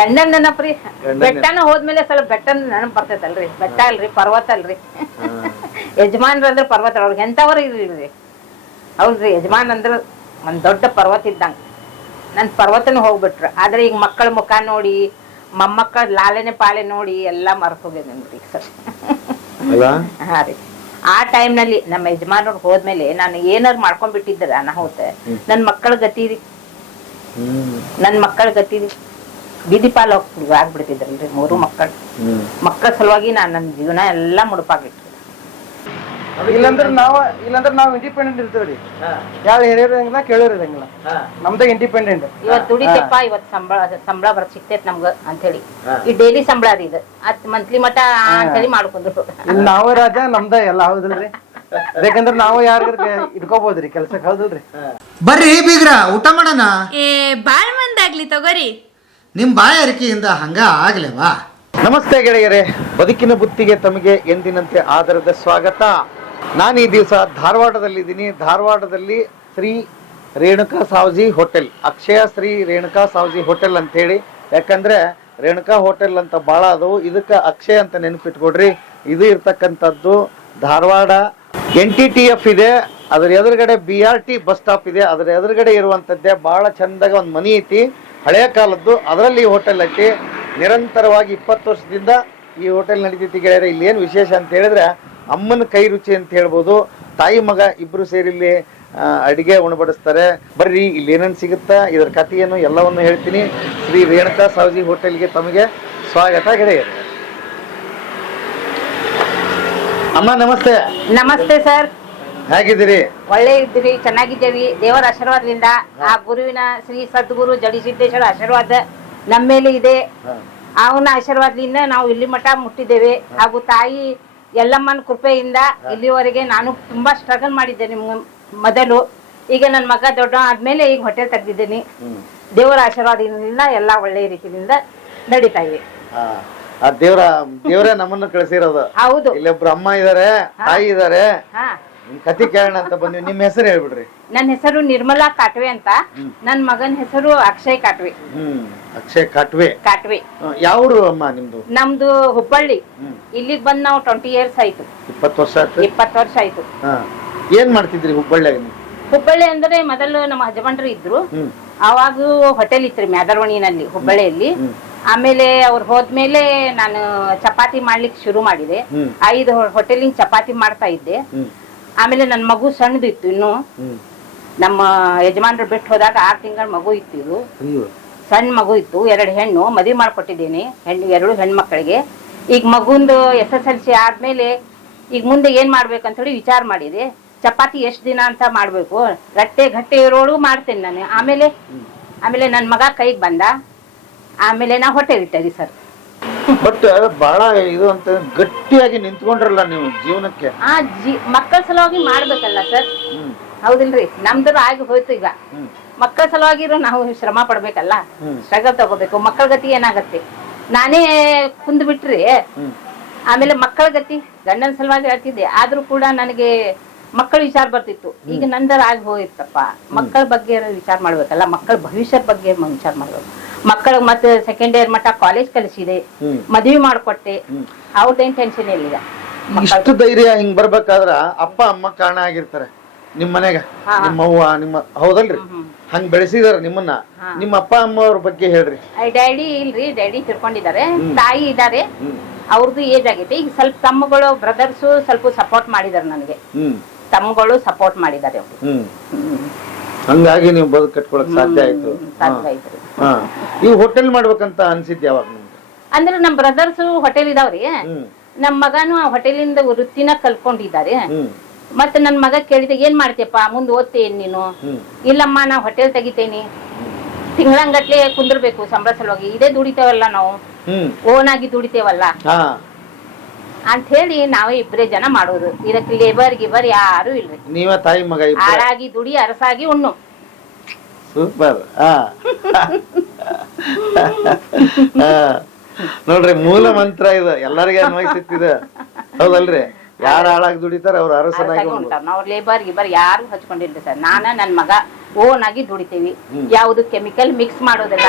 ಗಂಡನ ನೆನಪ್ರಿ ಬೆಟ್ಟನ ಹೋದ್ಮೇಲೆ ಸ್ವಲ್ಪ ಬೆಟ್ಟನ ನೆನಪ್ ಬರ್ತೈತಲ್ರಿ. ಬೆಟ್ಟ ಅಲ್ರಿ ಪರ್ವತ ಅಲ್ರಿ. ಯಜಮಾನ್ರ ಅಂದ್ರೆ ಪರ್ವತ ಅವ್ರಿಗೆ ಎಂತವ್ರು ಇರ್ರಿ ಹೌದ್ರಿ ಯಜಮಾನ್ ಅಂದ್ರ ಒಂದ್ ದೊಡ್ಡ ಪರ್ವತ ಇದ್ದಂಗ. ನನ್ ಪರ್ವತನ ಹೋಗ್ಬಿಟ್ರು. ಆದ್ರೆ ಈಗ ಮಕ್ಕಳ ಮುಖ ನೋಡಿ ಮೊಮ್ಮಕ್ಕಳ ಲಾಲನೆ ಪಾಲೆ ನೋಡಿ ಎಲ್ಲಾ ಮರ್ತ್ ಹೋಗಿದ್ದೇನ್ರಿ ಈಗ ಸರ್. ಹಾ ರೀ. ಆ ಟೈಮ್ನಲ್ಲಿ ನಮ್ಮ ಯಜಮಾನರು ಹೋದ್ಮೇಲೆ ನಾನು ಏನಾರು ಮಾಡ್ಕೊಂಡ್ಬಿಟ್ಟಿದ್ದರ ಅನಾಹುತ ನನ್ ಮಕ್ಕಳ ಗತಿ ರೀ. ನನ್ ಮಕ್ಕಳ ಗತಿ ರೀ. ಬೀದಿ ಪಾಲ್ ಹೋಗ್ ಆಗ್ಬಿಡ್ತಿದ್ರಲ್ರಿ ಮೂರು ಮಕ್ಕಳು. ಮಕ್ಕಳ ಸಲುವಾಗಿ ನಾನು ನನ್ನ ಜೀವನ ಎಲ್ಲ ಮುಡುಪಾಗಿಟ್ಟು ಇಲ್ಲಂದ್ರ ನಾವ ಇಲ್ಲಂದ್ರ ನಾವ್ ಇಂಡಿಪೆಂಡೆಂಟ್ ಇರ್ತೇವ್ರಿ. ಯಾವ ಹಿರಿಯರು ಇರಂಗಿಲ್ಲ ಕೇಳೋರು ಇರಂಗಿಲ್ಲ. ನಮ್ದ ಇಂಡಿಪೆಂಡೆಂಟ್ ಇವತ್ ದುಡಿತಪ್ಪ ಇವತ್ತು ಸಂಬಳ ಸಂಬಳ ಬರ ಸಿಕ್ತೈತ್ ನಮ್ಗ ಅಂತ ಹೇಳಿ ಈ ಡೈಲಿ ಸಂಬಳ ರೀ ಇದು. ಅತ್ ಮಂತ್ಲಿ ಮಟ ಅಂತ ಹೇಳಿ ಮಾಡ್ಕೊಂಡ್ರು. ಇಲ್ಲಿ ನಾವ ರಾಜ ನಮ್ದ ಎಲ್ಲ ಹೌದಲ್ರಿ. ಬೇಕಂದ್ರ ನಾವು ಯಾರಿಗಾರ ಇಟ್ಕೋಬಹುದ್ರಿ ಕೆಲ್ಸಕ್ಕೆ ಹೌದಲ್ರಿ. ಬರ್ರಿ ಬೀಗ್ರ ಊಟ ಮಾಡೋಣ? ಏ ಬಾಳ್ ಮಂದಾಗ್ಲಿ ತಗೋರಿ. ನಿಮ್ಮ ಬಾಯಾರಿಕೆಯಿಂದ ಹಂಗ ಆಗ್ಲೇವಾ? ನಮಸ್ತೆ ಗೆಳೆಯರೇ, ಬದುಕಿನ ಬುತ್ತಿಗೆ ತಮಗೆ ಎಂದಿನಂತೆ ಆದರದ ಸ್ವಾಗತ. ನಾನು ಈ ದಿವಸ ಧಾರವಾಡದಲ್ಲಿದ್ದೀನಿ. ಧಾರವಾಡದಲ್ಲಿ ಶ್ರೀ ರೇಣುಕಾ ಸಾವ್ಜಿ ಹೋಟೆಲ್, ಅಕ್ಷಯ ಶ್ರೀ ರೇಣುಕಾ ಸಾವ್ಜಿ ಹೋಟೆಲ್ ಅಂತ ಹೇಳಿ ಯಾಕಂದ್ರೆ ರೇಣುಕಾ ಹೋಟೆಲ್ ಅಂತ ಭಾಳ ಅದು. ಇದಕ್ಕೆ ಅಕ್ಷಯ ಅಂತ ನೆನಪಿಟ್ಕೊಡ್ರಿ. ಇದು ಇರ್ತಕ್ಕಂಥದ್ದು Dharwad N T T F ಇದೆ. ಅದರ ಎದುರುಗಡೆ B R T bus stop ಇದೆ. ಅದರ ಎದುರುಗಡೆ ಇರುವಂಥದ್ದೇ ಬಹಳ ಚಂದಾಗ ಒಂದು ಮನಿ ಐತಿ. ಹಳೆಯ ಕಾಲದ್ದು, ಅದರಲ್ಲಿ ಈ ಹೋಟೆಲ್ ಐತಿ. ನಿರಂತರವಾಗಿ ಇಪ್ಪತ್ತು ವರ್ಷದಿಂದ ಈ ಹೋಟೆಲ್ ನಡೀತೈತಿ ಗೆಳೆಯರೆ. ಇಲ್ಲಿ ಏನು ವಿಶೇಷ ಅಂತ ಹೇಳಿದ್ರೆ, ಅಮ್ಮನ ಕೈ ರುಚಿ ಅಂತ ಹೇಳ್ಬೋದು. ತಾಯಿ ಮಗ ಇಬ್ರು ಸೇರಿ ಇಲ್ಲಿ ಅಡಿಗೆ ಉಣಬಡಿಸ್ತಾರೆ. ಬರ್ರಿ, ಇಲ್ಲಿ ಏನೇನು ಸಿಗುತ್ತಾ? ಇದರ ಕಥೆಯನ್ನು ಎಲ್ಲವನ್ನು ಹೇಳ್ತೀನಿ. ಶ್ರೀ ರೇಣುಕಾ ಸಾವಜಿ ಹೋಟೆಲ್ಗೆ ತಮಗೆ ಸ್ವಾಗತ ಗೆಳೆಯರೆ. ಅಮ್ಮ, ನಮಸ್ತೆ. ನಮಸ್ತೆ ಸರ್. ಹೇಗಿದ್ದೀರಿ? ಒಳ್ಳೆ ಇದ್ದೀರಿ ಚೆನ್ನಾಗಿದ್ದೇವಿ. ದೇವರ ಆಶೀರ್ವಾದದಿಂದ ಆ ಗುರುವಿನ ಶ್ರೀ ಸದ್ಗುರು ಜಡಿಸಿದ್ದೇಶ್ವರ ಆಶೀರ್ವಾದ ನಮ್ಮ ಮೇಲೆ ಇದೆ. ಅವನ ಆಶೀರ್ವಾದದಿಂದ ನಾವು ಇಲ್ಲಿ ಮಠ ಮುಟ್ಟಿದ್ದೇವೆ. ಹಾಗೂ ತಾಯಿ ಎಲ್ಲಮ್ಮನ ಕೃಪೆಯಿಂದ ಇಲ್ಲಿವರೆಗೆ ನಾನು ತುಂಬಾ ಸ್ಟ್ರಗಲ್ ಮಾಡಿದ್ದೆ ನಿಮ್ಗೆ ಮೊದಲು. ಈಗ ನನ್ನ ಮಗ ದೊಡ್ಡ ಆದ್ಮೇಲೆ ಈಗ ಹೋಟೆಲ್ ತೆಗ್ದಿದ್ದೀನಿ. ದೇವರ ಆಶೀರ್ವಾದದಿಂದ ಎಲ್ಲಾ ಒಳ್ಳೆಯ ರೀತಿಯಿಂದ ನಡೀತಾ ಇದೆ. ದೇವರೇ ದೇವ್ರ ನಮ್ಮನ್ನು ಕಳಿಸಿರೋದು. ಹೌದು. ಇಲ್ಲೊಬ್ರು ಅಮ್ಮ ಇದಾರೆ ತಾಯಿ ಇದಾರೆ. ಹಾ. ನಿಮ್ ಕತಿ ಕೇಳೋಣ ಅಂತ ಬಂದ್ವಿ. ನಿಮ್ ಹೆಸರು ಹೇಳ್ಬಿಡ್ರಿ. ನನ್ನ ಹೆಸರು ನಿರ್ಮಲಾ ಕಾಟ್ವೆ ಅಂತ. ನನ್ನ ಮಗನ ಹೆಸರು ಅಕ್ಷಯ್ ಕಾಟ್ವೆ. ಹ್ಮ್. ಅಕ್ಷಯ್ ಕಾಟ್ವೆ. ಕಾಟ್ವೆ. ಯಾವ್ರು ಅಮ್ಮ ನಿಮ್ದು? ನಮ್ದು ಹುಬ್ಬಳ್ಳಿ. ಇಲ್ಲಿಗೆ ಇಲ್ಲಿಗ್ ಬಂದ್ ನಾವು ಟ್ವೆಂಟಿ ಇಯರ್ಸ್ ಆಯ್ತು. ಇಪ್ಪತ್ತು ವರ್ಷ ಆಯ್ತು? ಇಪ್ಪತ್ತು ವರ್ಷ ಆಯ್ತು. ಹಾ. ಏನ್ ಮಾಡ್ತಿದ್ರಿ ಹುಬ್ಬಳ್ಳಿಯಾಗ ನೀವು? ಹುಬ್ಬಳ್ಳಿ ಅಂದ್ರೆ ಮೊದಲು ನಮ್ಮ ಹಜಬಂಡ್ರು ಇದ್ರು. ಹ್ಮ್. ಅವಾಗ ಹೋಟೆಲ್ ಇತ್ರಿ ಮ್ಯಾದರ್ವಣಿನಲ್ಲಿ ಹುಬ್ಬಳ್ಳಿಯಲ್ಲಿ. ಹ್ಮ್. ಆಮೇಲೆ ಅವ್ರು ಹೋದ್ಮೇಲೆ ನಾನು ಚಪಾತಿ ಮಾಡ್ಲಿಕ್ಕೆ ಶುರು ಮಾಡಿದೆ. ಹ್ಮ್. ಐದು ಹೋಟೆಲಿನ ಚಪಾತಿ ಮಾಡ್ತಾ ಇದ್ದೆ. ಹ್ಮ್. ಆಮೇಲೆ ನನ್ನ ಮಗು ಸಣ್ಣದಿತ್ತು ಇನ್ನು. ನಮ್ಮ ಯಜಮಾನ್ರು ಬಿಟ್ಟು ಹೋದಾಗ ಆರು ತಿಂಗಳ ಮಗು ಇತ್ತು ಇದು. ಸಣ್ಣ ಮಗು ಇತ್ತು ಎರಡು ಹೆಣ್ಣು ಮದುವೆ ಮಾಡಿಕೊಟ್ಟಿದ್ದೀನಿ ಹೆಣ್ಣು ಎರಡು ಹೆಣ್ಮಕ್ಳಿಗೆ. ಈಗ ಮಗುಂದು ಎಸ್ ಎಸ್ ಎಲ್ ಸಿ ಆದ್ಮೇಲೆ ಈಗ ಮುಂದೆ ಏನ್ ಮಾಡ್ಬೇಕಂತ ಹೇಳಿ ವಿಚಾರ ಮಾಡಿದೆ. ಚಪಾತಿ ಎಷ್ಟು ದಿನ ಅಂತ ಮಾಡ್ಬೇಕು. ಗಟ್ಟೆ ಗಟ್ಟೆ ಇರೋಳು ಮಾಡ್ತೇನೆ ನಾನು. ಆಮೇಲೆ ಆಮೇಲೆ ನನ್ನ ಮಗ ಕೈಗೆ ಬಂದ. ಆಮೇಲೆ ನಾ ಹೋಟೆಲ್ ಇಟ್ಟೇರಿ ಸರ್. ಬಟ್ ಬಹಳ ಇದು ಅಂತ ಗಟ್ಟಿಯಾಗಿ ನಿಂತ್ಕೊಂಡ್ರಲ್ಲ ನೀವು ಜೀವನಕ್ಕೆ? ಆ ಜಿ ಮಕ್ಕಳ ಸಲುವಾಗಿ ಮಾಡ್ಬೇಕಲ್ಲ ಸರ್. ಹೌದಿಲ್ರಿ ನಮ್ದು ಆಗಿ ಹೋಯ್ತು ಈಗ. ಮಕ್ಕಳ ಸಲುವಾಗಿ ನಾವು ಶ್ರಮ ಪಡ್ಬೇಕಲ್ಲ. ಸ್ಟ್ರಗಲ್ ತಗೋಬೇಕು ಮಕ್ಕಳ ಗತಿ ಏನಾಗತ್ತೆ? ನಾನೇ ಕುಂದ್ ಬಿಟ್ರಿ ಆಮೇಲೆ ಮಕ್ಕಳ ಗತಿ ಗಂಡನ ಸಲುವಾಗಿ ಹೇಳ್ತಿದ್ದೆ ಆದ್ರೂ ಕೂಡ ನನಗೆ ಮಕ್ಕಳ ವಿಚಾರ ಬರ್ತಿತ್ತು. ಈಗ ನಂದರ ಆಗಿ ಹೋಗಿತ್ತಪ್ಪ ಮಕ್ಕಳ ಬಗ್ಗೆ ವಿಚಾರ ಮಾಡ್ಬೇಕಲ್ಲ ಮಕ್ಕಳ ಭವಿಷ್ಯದ ಬಗ್ಗೆ ವಿಚಾರ ಮಾಡ್ಬೇಕು? ಮಕ್ಕಳ ಮತ್ತೆ ಸೆಕೆಂಡ್ ಇಯರ್ ಮಟ್ಟ ಕಾಲೇಜ್ ಕಲಿಸಿದೆ. ಮದ್ವಿ ಮಾಡ್ಕೊಟ್ಟೆ. ಅವ್ರದ್ದೇನ್ ಟೆನ್ಷನ್ ಇಲ್ಲ ಇಷ್ಟು ಧೈರ್ಯ ಹಿಂಗ್ ಬರ್ಬೇಕಾದ್ರ ಅಪ್ಪ ಅಮ್ಮ ಕಾರಣ ಆಗಿರ್ತಾರೆ. ನಿಮ್ ಮನೆಗ ನಿಮ್ಮ ಅವ್ವ ನಿಮ್ಮ ಹೌದಲ್ರಿ? ಹಂಗ್ ಬೆಳೆಸಿದಾರ ನಿಮ್ಮನ್ನ. ನಿಮ್ಮ ಅಪ್ಪ ಅಮ್ಮ ಅವ್ರ ಬಗ್ಗೆ ಹೇಳ್ರಿ. ಡ್ಯಾಡಿ ಇಲ್ರಿ ಡ್ಯಾಡಿ ತಿರ್ಕೊಂಡಿದ್ದಾರೆ ತಾಯಿ ಇದ್ದಾರೆ ಹ್ಮ್. ಅವ್ರದ್ದು ಏಜ್ ಆಗೈತೆ. ಈಗ ಸ್ವಲ್ಪ ತಮ್ಮಗಳು ಬ್ರದರ್ಸ್ ಸ್ವಲ್ಪ ಸಪೋರ್ಟ್ ಮಾಡಿದಾರೆ ನನಗೆ. ತಮ್ಮಗಳು ಸಪೋರ್ಟ್ ಮಾಡಿದ್ದಾರೆ ಅವ್ರು. ಹಂಗಾಗಿ ನೀವು ಬದುಕು ಕಟ್ಕೊಳಕ್ ಸಾಧ್ಯ ಆಯ್ತು. ಸಾಧ್ಯ ಆಯ್ತು ಹಾ. ಈ ಹೋಟೆಲ್ ಮಾಡ್ಬೇಕಂತ ಅನ್ಸಿದ್ ಯಾವಾಗ ನಿಮ್ಗೆ ಅಂದ್ರೆ ನಮ್ ಬ್ರದರ್ಸ್ ಹೋಟೆಲ್ ಇದಾವ್ರಿ. ಹ್ಮ್. ನಮ್ ಮಗನು ಆ ಹೋಟೆಲಿಂದ ವೃತ್ತಿನ ಕಲ್ಕೊಂಡಿದ್ದಾರೆ ಹ್ಮ್. ಮತ್ತೆ ನನ್ ಮಗ ಕೇಳಿದ ಏನ್ ಮಾಡ್ತೀಯಪ್ಪ? ಮುಂದ್ ಓದ್ತೇನ್ ನೀನು? ಹ್ಮ್. ಇಲ್ಲಮ್ಮ ನಾ ಹೋಟೆಲ್ ತೆಗಿತೇನಿ. ತಿಂಗಳಂಗಟ್ಲೆ ಕುಂದಿರ್ಬೇಕು ಸಂಬಳ ಸಲುವಾಗಿ. ಇದೇ ದುಡಿತೇವಲ್ಲ ನಾವು. ಹ್ಮ್. ಓನ್ ಆಗಿ ದುಡಿತೇವಲ್ಲ. ಹಾ. ಅಂತ ಹೇಳಿ ನಾವೇ ಇಬ್ರೇ ಜನ ಮಾಡೋದು. ಇದಕ್ಕೆ ಲೇಬರ್ ಗಿಬರ್ ಯಾರು ಇಲ್ರಿ. ನೀವ ತಾಯಿ ಮಗ ಇಬ್ಬರ ಆಳಾಗಿ ದುಡಿ ಅರಸಾಗಿ ಉಣ್ಣು. ಸೂಪರ್. ಹಾ ಹಾ. ನೋಡ್ರಿ ಮೂಲ ಮಂತ್ರ ಇದು. ಎಲ್ಲರಿಗೆ ಅನ್ವಯಿಸುತ್ತಿದೆ ಹೌದಲ್ರಿ? ಯಾರು ಹಾಳಾಗಿ ದುಡಿತಾರ ಅವ್ರ ಅರಸನಾಗಿ. ಉಂಟಾರ ನಾವು ಲೇಬರ್ ಗಿಬರ್ ಯಾರು ಹಚ್ಕೊಂಡಿಲ್ಲ ಸರ್. ನಾನ ನನ್ ಮಗ ಓನ್ ಆಗಿ ದುಡಿತೀವಿ ಯಾವುದು ಕೆಮಿಕಲ್ ಮಿಕ್ಸ್ ಮಾಡೋದಿಲ್ಲ.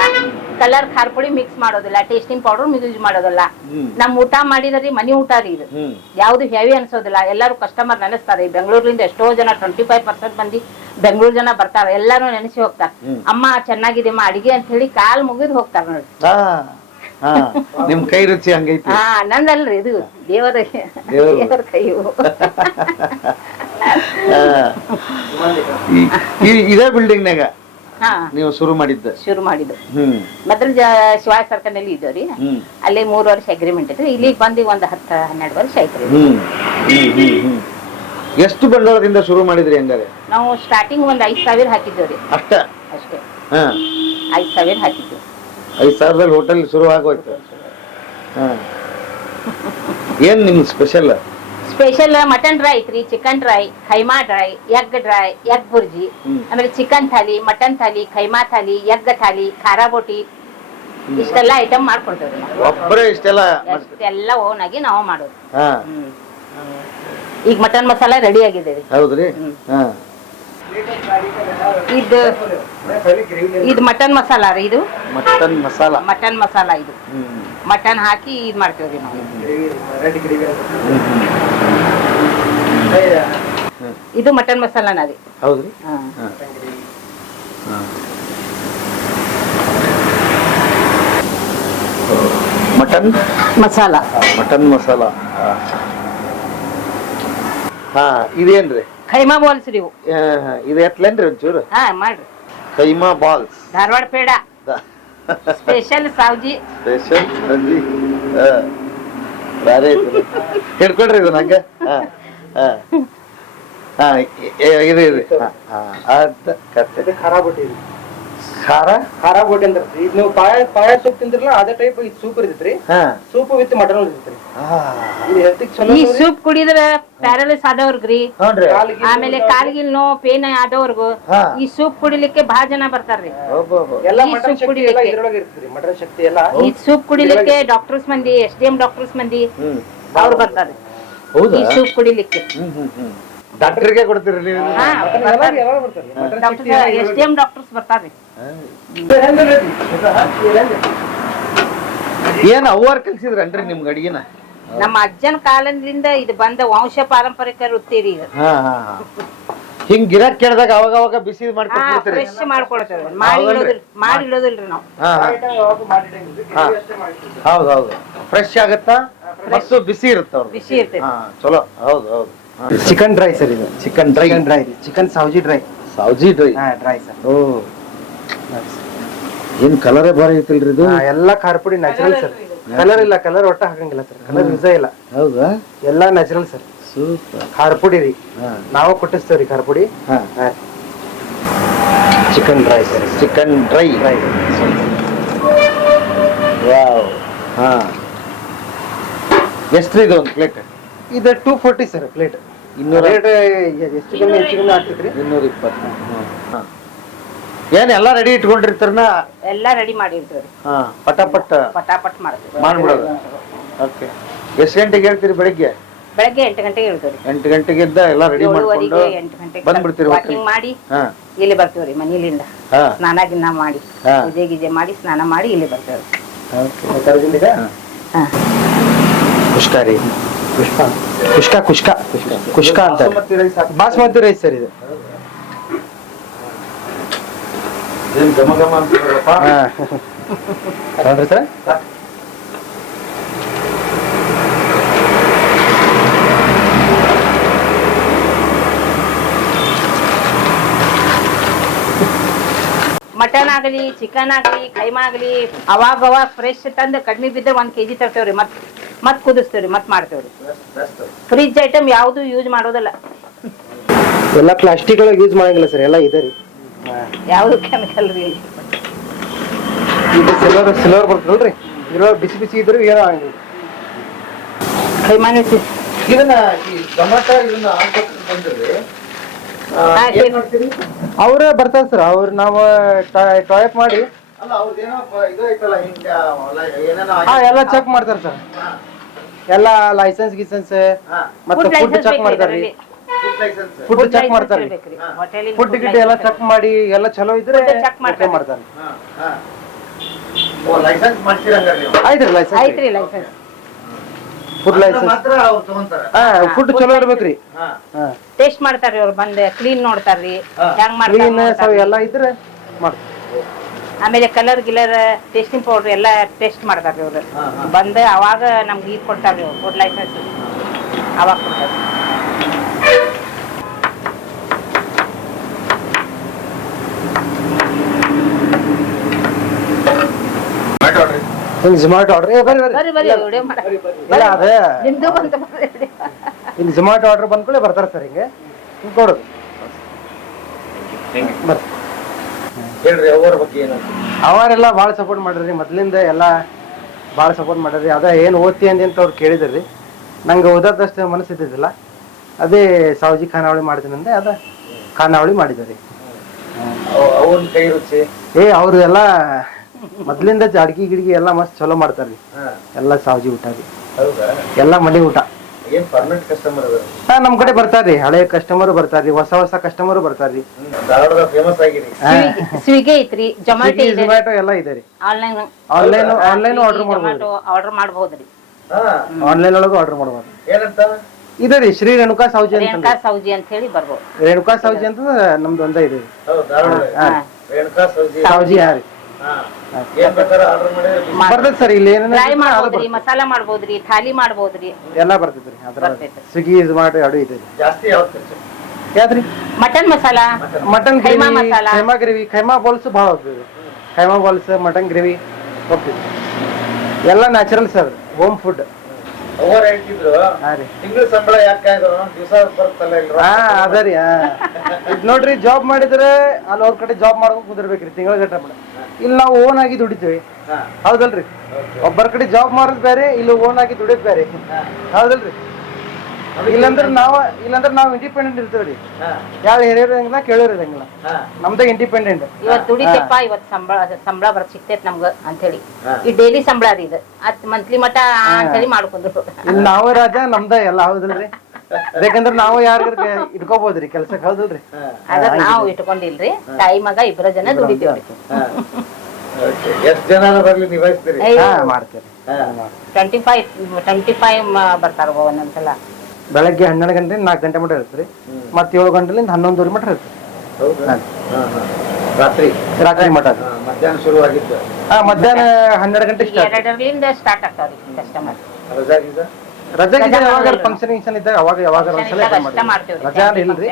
ಕಲರ್ ಖಾರ ಪುಡಿ ಮಿಕ್ಸ್ ಮಾಡೋದಿಲ್ಲ. ಟೇಸ್ಟಿಂಗ್ ಪೌಡರ್ ಯೂಸ್ ಮಾಡೋದಿಲ್ಲ. ನಮ್ ಊಟ ಮಾಡಿದ್ರಿ ಮನಿ ಊಟ ರೀ ಇದು. ಯಾವ್ದು ಹೆವಿ ಅನ್ಸೋದಿಲ್ಲ. ಎಲ್ಲರೂ ಕಸ್ಟಮರ್ ನೆನೆಸ್ತಾರೆ. ಈ ಬೆಂಗಳೂರಿಂದ ಎಷ್ಟೋ ಜನ ಟ್ವೆಂಟಿ ಫೈವ್ ಪರ್ಸೆಂಟ್ ಮಂದಿ ಬೆಂಗಳೂರು ಜನ ಬರ್ತಾರೆ. ಎಲ್ಲಾರು ನೆನೆಸಿ ಹೋಗ್ತಾರೆ. ಅಮ್ಮ ಚೆನ್ನಾಗಿದೆಮ್ಮ ಅಡಿಗೆ ಅಂತ ಹೇಳಿ ಕಾಲ್ ಮುಗಿದ್ ಹೋಗ್ತಾರೆ ನೋಡಿ ನಿಮ್ ಕೈ ರುಚಿ ಹಂಗೈತಿ. ಹಾ ನಂದಲ್ರಿ ಇದು ದೇವರ ದೇವರು. ದೇವರ ಕೈ ಇವು. ಹಾ. ಈ- ಈ- ಇದೇ ಬಿಲ್ಡಿಂಗ್ ನಾಗ ಹಾ. ನೀವು ಶುರು ಮಾಡಿದ್ದ? ಶುರು ಮಾಡಿದ್ದು. ಮದ್ರ ಮೊದಲು ಶಿವಾಯ ಸರ್ಕಲ್ನಲ್ಲಿ ಇದ್ದವ್ರಿ ಅಲ್ಲಿ ಮೂರು ವರ್ಷ ಅಗ್ರಿಮೆಂಟ್ ಇತ್ತು. ಇಲ್ಲಿಗೆ ಬಂದು ಒಂದ್ ಹತ್ತ ಹನ್ನೆರಡು ವರ್ಷ ಹ್ಮ್. ಎಷ್ಟು ಬಂಡವಾಳದಿಂದ ಶುರು ಮಾಡಿದ್ರಿ ಹಂಗಾರೆ? ನಾವು ಸ್ಟಾರ್ಟಿಂಗ್ ಒಂದ್ ಐದ್ ಸಾವಿರ ಹಾಕಿದ್ದೇವ್ರಿ ಅಷ್ಟೇ? ಅಷ್ಟೇ. ಹಾ. ಐದ್ ಸಾವಿರ ಹಾಕಿದ್ವಿ ಐದ್ ಸಾವಿರದಲ್ಲಿ ಹೋಟೆಲ್ ಶುರು ಆಗೋಯ್ತು. ಹಾ. ಏನ್ ನಿಮ್ ಸ್ಪೆಷಲ್ ಸ್ಪೆಷಲ್ ಮಟನ್ ಡ್ರೈ ಐತ್ರಿ chicken dry keema dry egg dry egg bhurji. ಆಮೇಲೆ chicken thali mutton thali keema thali egg thali ಖಾರಾ ಬೋಟಿ ಇಷ್ಟೆಲ್ಲ ಐಟಮ್ ಒಬ್ಬರೇ ಇಷ್ಟೆಲ್ಲ ಓನ್ ಆಗಿ ನಾವು ಮಾಡೋದು. ಹಾ. ಈಗ ಮಟನ್ ಮಸಾಲ ರೆಡಿ ಆಗಿದೆ ರೀ ಹೌದ್ರಿ? ಹ್ಮ್. ಹಾ. ಇದು ಇದು ಮಟನ್ ಮಸಾಲ ರೀ ಇದು. ಮಟನ್ ಮಸಾಲ. ಮಟನ್ ಮಸಾಲ ಇದು. ಮಟನ್ ಹಾಕಿ ಇದು ಮಾಡ್ತೇವ್ರಿ ನಾವು. ಇದು ಮಟನ್ ಮಸಾಲಾನ ರೀ. ಹೌದು. ಮಟನ್? ಮಸಾಲ. ಮಟನ್ ಮಸಾಲ. ಹಾ ಇದೇನ್ರಿ? ಖೈಮಾ ಬಾಲ್ಸ್ ರೀ ಇವು. ಇದು ಎತ್ಲೇನ್ರಿ ಒಂಚೂರು? ಹಾ ಮಾಡ್ರಿ. Keema balls. Dharwad peda. Special Savji. Special ಸಂಜಿ ಬೇರೆ ಹಿಡ್ಕೊಡ್ರಿ ಇದು ನಂಗೆ. ಹಾ ಹಾ. ಹಾ ಇ- ಇ- ಇದು ಇದು ಹಾ ಹಾ ಅದ ಕತ್ತೆ ಖರಾಬ್ ಬೋಟಿ ಇದು. ಖಾರ? ಖಾರ ಬೋಟಿ ಅಂತ ಈಗ ನೀವು ಪಾಯ ಪಾಯ ಸೂಪ್ ತಿಂದ್ರಲ್ಲ ಅದೇ ಟೈಪ್ ಇದು ಸೂಪ್ ಇರ್ತೈತ್ರಿ. ಹಾ. ಸೂಪ್ ವಿತ್ ಮಟನ್ ಇರ್ತೈತ್ರಿ. ಆ, ಇದು ಹೆಲ್ತಿಗೆ ಚಲೋ ಈ ಸೂಪ್ ಕುಡಿದ್ರ ಪ್ಯಾರಲಿಸ್ ಆದವ್ರಿಗ್ರಿ. ಕಾಲಿಗೆ ಆಮೇಲೆ ಕಾಲ್ಗಿಲ್ ನೋ ಪೇನ್ ಆದವ್ರಿಗೂ. ಹಾ. ಈ ಸೂಪ್ ಕುಡಿಲಿಕ್ಕೆ ಬಹಳ ಜನ ಬರ್ತಾರ್ರಿ. ಎಲ್ಲ ಈ ಮಟನ್ ಸೂಪ್ ಶಕ್ತಿ ಎಲ್ಲ ಕುಡಿಲಿಕ್ಕೆ. ಇದ್ರೊಳಗೆ ಇರ್ತೈತ್ರಿ ಮಟನ್ ಶಕ್ತಿ ಎಲ್ಲ. ಈ ಸೂಪ್ ಕುಡಿಲಿಕ್ಕೆ ಡಾಕ್ಟರ್ಸ್ ಮಂದಿ ಎಸ್ ಡಿ ಎಂ ಡಾಕ್ಟರ್ಸ್ ಮಂದಿ ಹ್ಮ್. ಅವ್ರು ಬರ್ತಾರೆ ಹೌದಾ? ಈ ಸೂಪ್ ಕುಡಿಲಿಕ್ಕೆ. ಹ್ಮ್ ಹ್ಮ್ ಹ್ಮ್. ಡಾಕ್ಟರ್ಗೆ ಕೊಡ್ತೀರಿ ನೀವು? ಹಾ ಎಲ್ಲ ಎಲ್ಲ ಬರ್ತಾರೆ? Doctor S D M doctors ಬರ್ತಾರ್ರಿ? ಏನ್ ಅವ್ವಾರ್ ಕಲ್ಸಿದ್ರನ್ರಿ ನಿಮ್ಗೆ ಅಡಿಗೆನ? ನಮ್ಮ ಅಜ್ಜನ ಕಾಲದಿಂದ ಇದು ಬಂದ ವಂಶ ಪಾರಂಪರಿಕ ವೃತ್ತಿ ರೀ ಇದು. ಹಾ ಹಾ ಹಾ. ಹಿಂಗ್ ಗಿರಾಕ್ ಕೇಳಿದಾಗ ಅವಾಗ ಅವಾಗ ಬಿಸಿ ಹಾ ಮಾಡ್ಕೊಡ್ತೀರಿ ಫ್ರೆಶ್ ಮಾಡ್ಕೊಡ್ತೇವೆ. ಮಾಡಿ ಹೌದಲ್ರಿ? ಮಾಡಿ ಇಡೋದಿಲ್ರಿ ನಾವು. ಹಾ ಹಾ. ಹೌದು ಹೌದು. ಫ್ರೆಶ್ ಆಗತ್ತಾ? ಮತ್ತು ಬಿಸಿ ಇರುತ್ತೆ ಅವ್ರು ಬಿಸಿ ಇರ್ತೈತಿ. ಹಾ ಚಲೋ. ಹೌದು ಹೌದು. ಚಿಕನ್ ಡ್ರೈ ಸರ್ ಇದು. Chicken dry chicken dry chicken Savji dry Savji dry ಹಾ ಡ್ರೈ ಸರ್ ಓ. ಏನ್ ಕಲರೇ ಬಾರಿ ಐತಿಲ್ರಿ ಇದು? ಎಲ್ಲ ಖಾರ ಪುಡಿ ನ್ಯಾಚುರಲ್ ಸರ್ ಕಲರ್ ಇಲ್ಲ. ಕಲರ್ ಒಟ್ಟ ಹಾಕಂಗಿಲ್ಲ ಸರ್ ಕಲರ್ ಯೂಸ ಇಲ್ಲ. ಹೌದಾ? ಎಲ್ಲ ನ್ಯಾಚುರಲ್ ಸರ್ ಸೂಪರ್. ಖಾರ ಪುಡಿ ರೀ. ಹಾ. ನಾವು ಕೊಟ್ಟಿಸ್ತೇವ್ರಿ ಖಾರ ಪುಡಿ. ಹಾ. Chicken dry sir chicken dry dry wow ಹಾ. ಎಷ್ಟು ಇದು ಒಂದು ಪ್ಲೇಟ್ ಇದು ಟೂ ಫೋರ್ಟಿ ಸರ್ ಪ್ಲೇಟ್ ಇನ್ನೂರ ರೇಟ್ ಎಷ್ಟು ಕಮ್ಮಿ ಹೆಚ್ಚು ಕಮ್ಮಿ ಆಗ್ತೈತ್ರಿ? ಇನ್ನೂರ ಇಪ್ಪತ್ತು. ಹಾ ಏನ್ ಎಲ್ಲ ರೆಡಿ ಇಟ್ಕೊಂಡಿರ್ತಾರನ ಎಲ್ಲ ರೆಡಿ ಮಾಡಿರ್ತಾರೆ ಹಾ ಪಟ ಪಟ ಪಟಾಪಟ್ ಮಾಡ್ತೇವೆ. ಮಾಡ್ಬಿಡೋದು. ಓಕೆ. ಎಷ್ಟು ಗಂಟೆಗೆ ಹೇಳ್ತೀರಿ ಬೆಳಿಗ್ಗೆ? ಬೆಳಗ್ಗೆ ಎಂಟು ಗಂಟೆಗೆ ಹೇಳ್ತೀವಿ ಎಂಟು ಗಂಟೆಗೆ ಇದ್ದ ಎಲ್ಲ ರೆಡಿ ಮಾಡ್ಕೊಂಡು ಎಂಟು ಗಂಟೆಗೆ ಬಂದ್ಬಿಡ್ತೀರಿ ವಾಕಿಂಗ್ ಮಾಡಿ ಇಲ್ಲಿ ಬರ್ತೇವ್ರಿ ಮನೇಲಿಂದ ಹಾ. ಸ್ನಾನ ಗಿನ್ನ ಮಾಡಿ. ಪೂಜೆ ಗೀಜೆ ಮಾಡಿ ಸ್ನಾನ ಮಾಡಿ ಇಲ್ಲಿ ಬರ್ತೇವ್ರಿ. ಹಾಂ. ಪುಷ್ಕಾರಿ. ಪುಷ್ಪ. ರೀ ಕುಷ್ಕ ಕುಷ್ಕ ಕುಷ್ಕ ಅಂತ ಬಾಸ್ಮತಿ ರೈಸ್ ಸರ್ ಇದು. ನೋಡ್ರಿ ಸರ್ ಮಟನ್ ಆಗಲಿ ಚಿಕನ್ ಆಗಲಿ ಕೈಮಾ ಆಗಲಿ ಅವಾಗ ಅವಾಗ ಫ್ರೆಶ್ ತಂದು ಕಡಿಮೆ ಬಿದ್ದ ಒಂದು ಕೆಜಿ ತರ್ತೇವ್ರಿ ಮತ್ ಮತ್ ಕುದಿಸ್ತೇವ್ರಿ ಮತ್ ಮಾಡ್ತೇವ್ರಿ ಫ್ರಿಜ್ ಐಟಮ್ ಯಾವ್ದು ಯೂಸ್ ಮಾಡೋದಿಲ್ಲ. ಎಲ್ಲ ಪ್ಲಾಸ್ಟಿಕ್ ಒಳಗೆ ಯೂಸ್ ಮಾಡಂಗಿಲ್ಲ ಸರ್ ಎಲ್ಲ ಇದೆ ರೀ. ಯಾವ್ದು ಕೆಮಿಕಲ್ ರೀ? ಇದು ಸಿಲ್ವರ್ ಸಿಲ್ವರ್ ಬರ್ತದಲ್ರಿ ಇದ್ರೊಳಗೆ ಬಿಸಿ ಬಿಸಿ ಇದ್ರು ಏನೋ ಆಗಂಗಿಲ್ಲ. ಕೈಮಾನು ಇದನ್ನ ಈ ಟೊಮಾಟೊ ಇದನ್ನ ಹಾಕ್ಬೇಕು ಬಂದ್ರಿ ಅವ್ರೇ ಬರ್ತಾರೆ ಸರ್ ಅವ್ರ ನಾವು ಟಾಯ್ಲೆಟ್ ಮಾಡಿ. ಹಾ. ಎಲ್ಲ ಚೆಕ್ ಮಾಡ್ತಾರೆ ಸರ್. ಎಲ್ಲ ಲೈಸೆನ್ಸ್ ಗಿಸೆನ್ಸ್ ಹಾ. ಮತ್ತೆ ಫುಡ್ ಚೆಕ್ ಮಾಡ್ತಾರೆ. ಫುಡ್ ಚೆಕ್ ಮಾಡ್ತಾರೆ. ಫುಡ್ ಗಿಡ್ ಎಲ್ಲ ಚೆಕ್ ಮಾಡಿ ಎಲ್ಲ ಚಲೋ ಇದ್ರೆ ಮಾಡ್ತಾರೆ. okay ಮಾಡ್ತಾರೆ. ಲೈಸೆನ್ಸ್ ಮಾಡ್ತೀರಂಗಾರೆ ನೀವು? ಆಯ್ತ್ರಿ ಲೈಸೆನ್ಸ್ ಐತ್ರಿ ಲೈಸೆನ್ಸ್ ಫುಡ್ ಲೈಸೆನ್ಸ್ ಮಾತ್ರ ಅವ್ರು ತಗೊಂತಾರ. ಹಾ ಫುಡ್ ಚಲೋ ಇರ್ಬೇಕ್ರಿ. ಹಾ. ಹಾ. ಟೇಸ್ಟ್ ಮಾಡ್ತಾರ್ರಿ ಅವ್ರು ಬಂದ್ ಕ್ಲೀನ್ ನೋಡ್ತಾರ್ರಿ. ಹೆಂಗ್ ಕ್ಲೀನ್ ಮಾಡ್ತಾರ ಎಲ್ಲ ಇದ್ರೆ ಮಾಡ್ತಾರೆ ಆಮೇಲೆ ಕಲರ್ ಗಿಲರ್ ಟೇಸ್ಟಿಂಗ್ ಪೌಡರ್ ಎಲ್ಲ ಟೆಸ್ಟ್ ಮಾಡ್ತಾರ್ರಿ ಅವ್ರು. ಬಂದ್ ಅವಾಗ ನಮ್ಗೆ ಇದು ಕೊಡ್ತಾರ್ರಿ ಅವ್ರು ಫುಡ್ ಲೈಸೆನ್ಸ್ ಅವಾಗ ಕೊಡ್ತಾರೆ ಹಿಂಗ್ ಝೊಮ್ಯಾಟೊ ಆರ್ಡರ್ ಏ ಬರ್ರಿ ಬರ್ರಿ. ಬರ್ರಿ ಬರ್ರಿ ವಿಡಿಯೋ ಮಾಡ. ಇಲ್ಲ ಅದೇ ನಿಮ್ದು ಬಂತ ಹಿಂಗ್ ಝೊಮ್ಯಾಟೊ ಆರ್ಡರ್ ಬಂದ್ಕೊಳ್ಳಿ ಬರ್ತಾರೆ ಸರ್ ಹಿಂಗೆ. ಹಿಂಗ್ ಕೊಡೋದು ಬರ್ರಿ. ಹೇಳ್ರಿ ಅವ್ರ ಬಗ್ಗೆ ಏನು? ಅವರೆಲ್ಲ ಭಾಳ ಸಪೋರ್ಟ್ ಮಾಡಿದ್ರಿ. ಮೊದ್ಲಿಂದ ಎಲ್ಲ ಭಾಳ ಸಪೋರ್ಟ್ ಮಾಡ್ರಿ ಅದ ಏನು ಓದ್ತಿ ಅಂದಿ ಅಂತ ಅವ್ರು ಕೇಳಿದ್ರಿ. ನಂಗೆ ಓದೋದಷ್ಟು ಮನಸ್ಸು ಇದ್ದಿದ್ದಿಲ್ಲ. ಅದೇ ಸಾವಜಿ ಖಾನಾವಳಿ ಮಾಡ್ತೀನಿ ಅಂದೆ ಅದ ಖಾನಾವಳಿ ಮಾಡಿದ್ರಿ. ಅವ್ರ ಕೈ ರುಚಿ? ಏ ಅವ್ರು ಎಲ್ಲ ಮೊದ್ಲಿಂದ ಜಾಡ್ಗಿ ಗಿಡ್ಗಿ ಎಲ್ಲ ಮಸ್ತ್ ಚಲೋ ಮಾಡ್ತಾರ್ರಿ. ಎಲ್ಲಾ ಸಾವಜಿ ಊಟ ರೀ. ಹೌದಾ? ಎಲ್ಲ ಮನೆ ಊಟ. ಏನ್ ಪರ್ಮನೆಂಟ್ ಕಸ್ಟಮರ್ ಅದ ಹಾ ನಮ್ ಕಡೆ ಬರ್ತಾರ್ರಿ. ಹಳೆ ಕಸ್ಟಮರ್ ಬರ್ತಾರ್ರಿ ಹೊಸ ಹೊಸ ಕಸ್ಟಮರ್ ಬರ್ತಾರ್ರಿ. ಧಾರವಾಡದ ಫೇಮಸ್ ಆಗಿರಿ. ಸ್ವಿಗ್ಗಿ ಐತ್ರಿ ಜೊಮ್ಯಾಟೊ ಇದೆ. ಝೊಮ್ಯಾಟೊ ಎಲ್ಲ ಇದೆ ರೀ. ಆನ್ಲೈನ್ ಆನ್ಲೈನ್ ಆನ್ಲೈನ್ ಆರ್ಡರ್ ಮಾಡ್ಬೋದು ಆರ್ಡರ್ ಆನ್ಲೈನ್ ಒಳಗೂ ಆರ್ಡರ್ ಮಾಡ್ಬೋದು ಏನಂತ? ಇದೆ ರೀ ಶ್ರೀ ರೇಣುಕಾ ಸಾವಜಿ ಅಂತ ರೇಣುಕಾ ಸೌಜಿ ಅಂತ ಹೇಳಿ ಬರ್ಬೋದು. ರೇಣುಕಾ ಸಾವಜಿ ಅಂತ ನಮ್ದು ಒಂದೇ ಇದೆ ಹೌದು ಧಾರವಾಡ. ಹಾ. ರೇಣುಕಾ ಸೌಜಿ ಹಾ ರೀ. ಬರ್ತೈತಿ ಸರ್ ಇಲ್ಲಿ ಫ್ರೈ ಮಾಡ್ಬೋದ್ರಿ ಮಸಾಲಾ ಮಾಡ್ಬೋದ್ರಿ ಥಾಲಿ ಮಾಡ್ಬೋದ್ರಿ. ಎಲ್ಲ ಬರ್ತೈತ್ರಿ ಅದ್ರ ಬರ್ತೈತೆ. ಸ್ವಿಗ್ಗಿ ಮಾಡಿ ಎರಡು ಇದೆ ಜಾಸ್ತಿ ಯಾವ್ದು ಯಾವ್ದ್ರಿ mutton masala. Mutton keema gravy masala. Keema gravy keema balls ಭಾಳ ಹೋಗ್ತದೆ ಖೈಮಾ ಬಾಲ್ಸ್ ಮಟನ್ ಗ್ರೇವಿ ಹೋಗ್ತದೆ. ಎಲ್ಲ natural sir home food over ಹೇಳ್ತಿದ್ರು. ತಿಂಗಳ ಸಂಬಳ ಯಾಕೆ ದಿವಸ ಬರುತ್ತಲ್ಲ ಇಲ್ಲಿ ಹಾ ಅದ ರೀ ಇದ್ ನೋಡ್ರಿ ಜಾಬ್ ಮಾಡಿದ್ರೆ ಅಲ್ಲಿ ಅವ್ರ ಕಡೆ ಜಾಬ್ ಮಾಡ್ಕೊಂಡು ಕುದಿರ್ಬೇಕ್ರಿ ತಿಂಗಳ ಗಟ್ಟ ಮೇಡಮ್ ಇಲ್ಲಿ ನಾವು ಓನ್ ಆಗಿ ದುಡಿತೀವಿ. ಹೌದಲ್ರಿ? ಒಬ್ಬರ ಕಡೆ ಜಾಬ್ ಮಾಡೋದು ಬೇರೆ ಇಲ್ಲಿ ಓನ್ ಆಗಿ ದುಡಿಯೋದು ಬೇರೆ. ಹೌದಲ್ರಿ? ಇಲ್ಲಂದ್ರೆ ನಾವ ಇಲ್ಲಂದ್ರೆ ನಾವ್ ಇಂಡಿಪೆಂಡೆಂಟ್ ಇರ್ತೇವ್ರಿ. ಹಾ. ಯಾವ ಹಿರಿಯರಂಗಿಲ್ಲ ಕೇಳೋರಿರಂಗಿಲ್ಲ. ಹಾ. ನಮ್ದೇ ಇಂಡಿಪೆಂಡೆಂಟ್ ಇವತ್ ದುಡಿತಪ್ಪ ಇವತ್ ಸಂಬಳ ಸಂಬಳ ಬರ್ ಸಿಕ್ತೈತ್ ನಮ್ಗ ಅಂತ ಹೇಳಿ ಈ ಡೈಲಿ ಸಂಬಳ ರೀ ಇದು. ಅತ್ ಮಂತ್ಲಿ ಮಟ ಅಂತ ಹೇಳಿ ಮಾಡ್ಕೊಂಡ್ರು. ಇಲ್ಲಿ ನಾವೇ ರಾಜ ನಮ್ದ ಎಲ್ಲ ಹೌದಲ್ರಿ. ಬೇಕಂದ್ರ ನಾವು ಯಾರಿಗಾರ ಇಟ್ಕೋಬಹುದ್ರಿ ಕೆಲ್ಸಕ್ಕೆ ಹೌದಲ್ರಿ. ಅದ್ರ ನಾವು ಇಟ್ಕೊಂಡಿಲ್ರಿ. ತಾಯಿ ಮಗ ಇಬ್ರ ಜನ ದುಡಿತೇವ್ರಿ ಎಷ್ಟ್ ಎಷ್ಟು ಜನ ಬರ್ಲಿ ನಿಭಾಯಿಸ್ತೀರಿ ಹಾ ಮಾಡ್ತೇವೆ ಹಾ. ಟ್ವೆಂಟಿ ಫೈವ್ ಟ್ವೆಂಟಿ ಫೈವ್ ಬರ್ತಾರ ಒಂದೊಂದ್ಸಲ ಬೆಳಗ್ಗೆ ಹನ್ನೆರಡು ಗಂಟೆ ನಾಲ್ಕು ಗಂಟೆ ಮಟ್ಟ ಇರ್ತೀರಿ ಮತ್ತೆ ಏಳು ಗಂಟೆಲಿಂದ ಹನ್ನೊಂದುವರೆ ಮಟ್ಟ ಇರ್ತೀರಿ ಹೌದಾ? ಹಾ. ಹಾ ಹಾ. ರಾತ್ರಿ? ರಾತ್ರಿ ಮಟ್ಟ ಮಧ್ಯಾಹ್ನ ಶುರು ಆಗಿತ್ತು. ಹಾ ಮಧ್ಯಾಹ್ನ ಹನ್ನೆರಡು ಗಂಟೆ ಈಗ ಸ್ಟಾರ್ಟ್ ಎರಡರಿಂದ ಸ್ಟಾರ್ಟ್ ಆಗ್ತಾವ್ರಿ ಕಸ್ಟಮರ್ ರಜಾ ಇದ್ರೆ ರಜೆ ಯಾವಾಗ. ಫಂಕ್ಷನ್ ಗಿಂಕ್ಷನ್ ಇದ್ದಾಗ ಅವಾಗ ಯಾವಾಗ ಒಂದ್ಸಲ ಅಷ್ಟ ರಜಾ ಇಲ್ರಿ.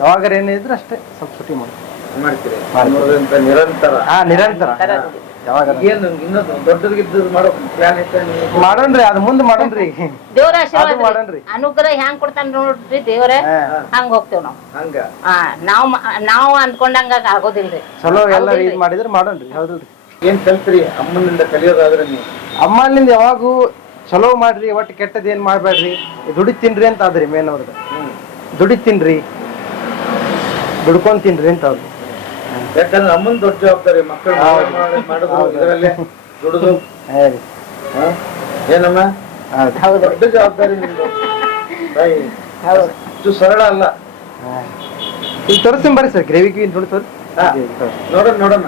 ಯಾವಾಗ ಏನಿದ್ರೆ ಅಷ್ಟೇ ಸ್ವಲ್ಪ ಮಾಡಿ ಮಾಡ್ತೀರಿ. ಮಾಡ್ತೀವಿ. ನಿರಂತರ. ಹಾ ನಿರಂತರ. ಯಾವಾಗ? ಏನು ಇನ್ನೊಂದು ದೊಡ್ಡದಿದ್ದು ಮಾಡೋ ಪ್ಲಾನ್ ಐತೆ ಮಾಡೋಣ್ರಿ ಅದ್ ಮುಂದೆ ಮಾಡೋಣ್ರಿ. ದೇವ್ರ ಅದು ಆಶೀರ್ವಾದ ಮಾಡೋಣ್ರಿ. ರೀ. ಅನುಗ್ರಹ ಹ್ಯಾಂಗ್ ಕೊಡ್ತಾನ ನೋಡ್ರಿ ದೇವ್ರ. ಹಾ. ಹಂಗ ಹೋಗ್ತೇವ್ ನಾವ್. ಹಂಗ? ಆ, ನಾವ್ ಮ- ನಾವ್ ಅನ್ಕೊಂಡಂಗ ಆಗೋದಿಲ್ರಿ. ಚಲೋ ಎಲ್ಲ ಹೌದಿಲ್ರಿ? ಇದ್ ಮಾಡಿದ್ರೆ ಮಾಡೋಣ್ರಿ ಹೌದಲ್ರಿ. ಏನ್ ಕಲ್ತ್ರಿ ಅಮ್ಮನಿಂದ ಕಲಿಯೋದಾದ್ರೆ ನೀವು? ಅಮ್ಮನಿಂದ ಯಾವಾಗೂ ಚಲೋ ಮಾಡ್ರಿ ಒಟ್ಟು ಕೆಟ್ಟದ್ ಏನ್ ಮಾಡ್ಬೇಡ್ರಿ. ದುಡಿ ತಿನ್ರಿ ಅಂತ ಆದ್ರಿ ಮೇನ್ ಅವ್ರದ್ದು ಹ್ಮ್. ದುಡಿ ತಿನ್ರಿ. ದುಡ್ಕೊಂಡ್ ತಿನ್ರಿ ಅಂತ ಅವ್ರು ಯಾಕಂದ್ರೆ ನಮ್ಮನ್ ದೊಡ್ಡ ಜವಾಬ್ದಾರಿ ಮಕ್ಕಳು ಹೌದು. ಮಾಡೋದು ಹೌದು. ಇದರಲ್ಲೇ ದುಡಿದು? ಏನಮ್ಮ? ದೊಡ್ಡ ಜವಾಬ್ದಾರಿ ನಿಮ್ದು. ಅಷ್ಟು ಸರಳ ಅಲ್ಲ. ಇಲ್ಲಿ ತೋರಿಸ್ತೀನಿ ಬರ್ರಿ ಸರ್ ಗ್ರೇವಿ ಗಿವಿ ನೋಡಿ ತೋರಿ. ನೋಡೋಣ ನೋಡೋಣ.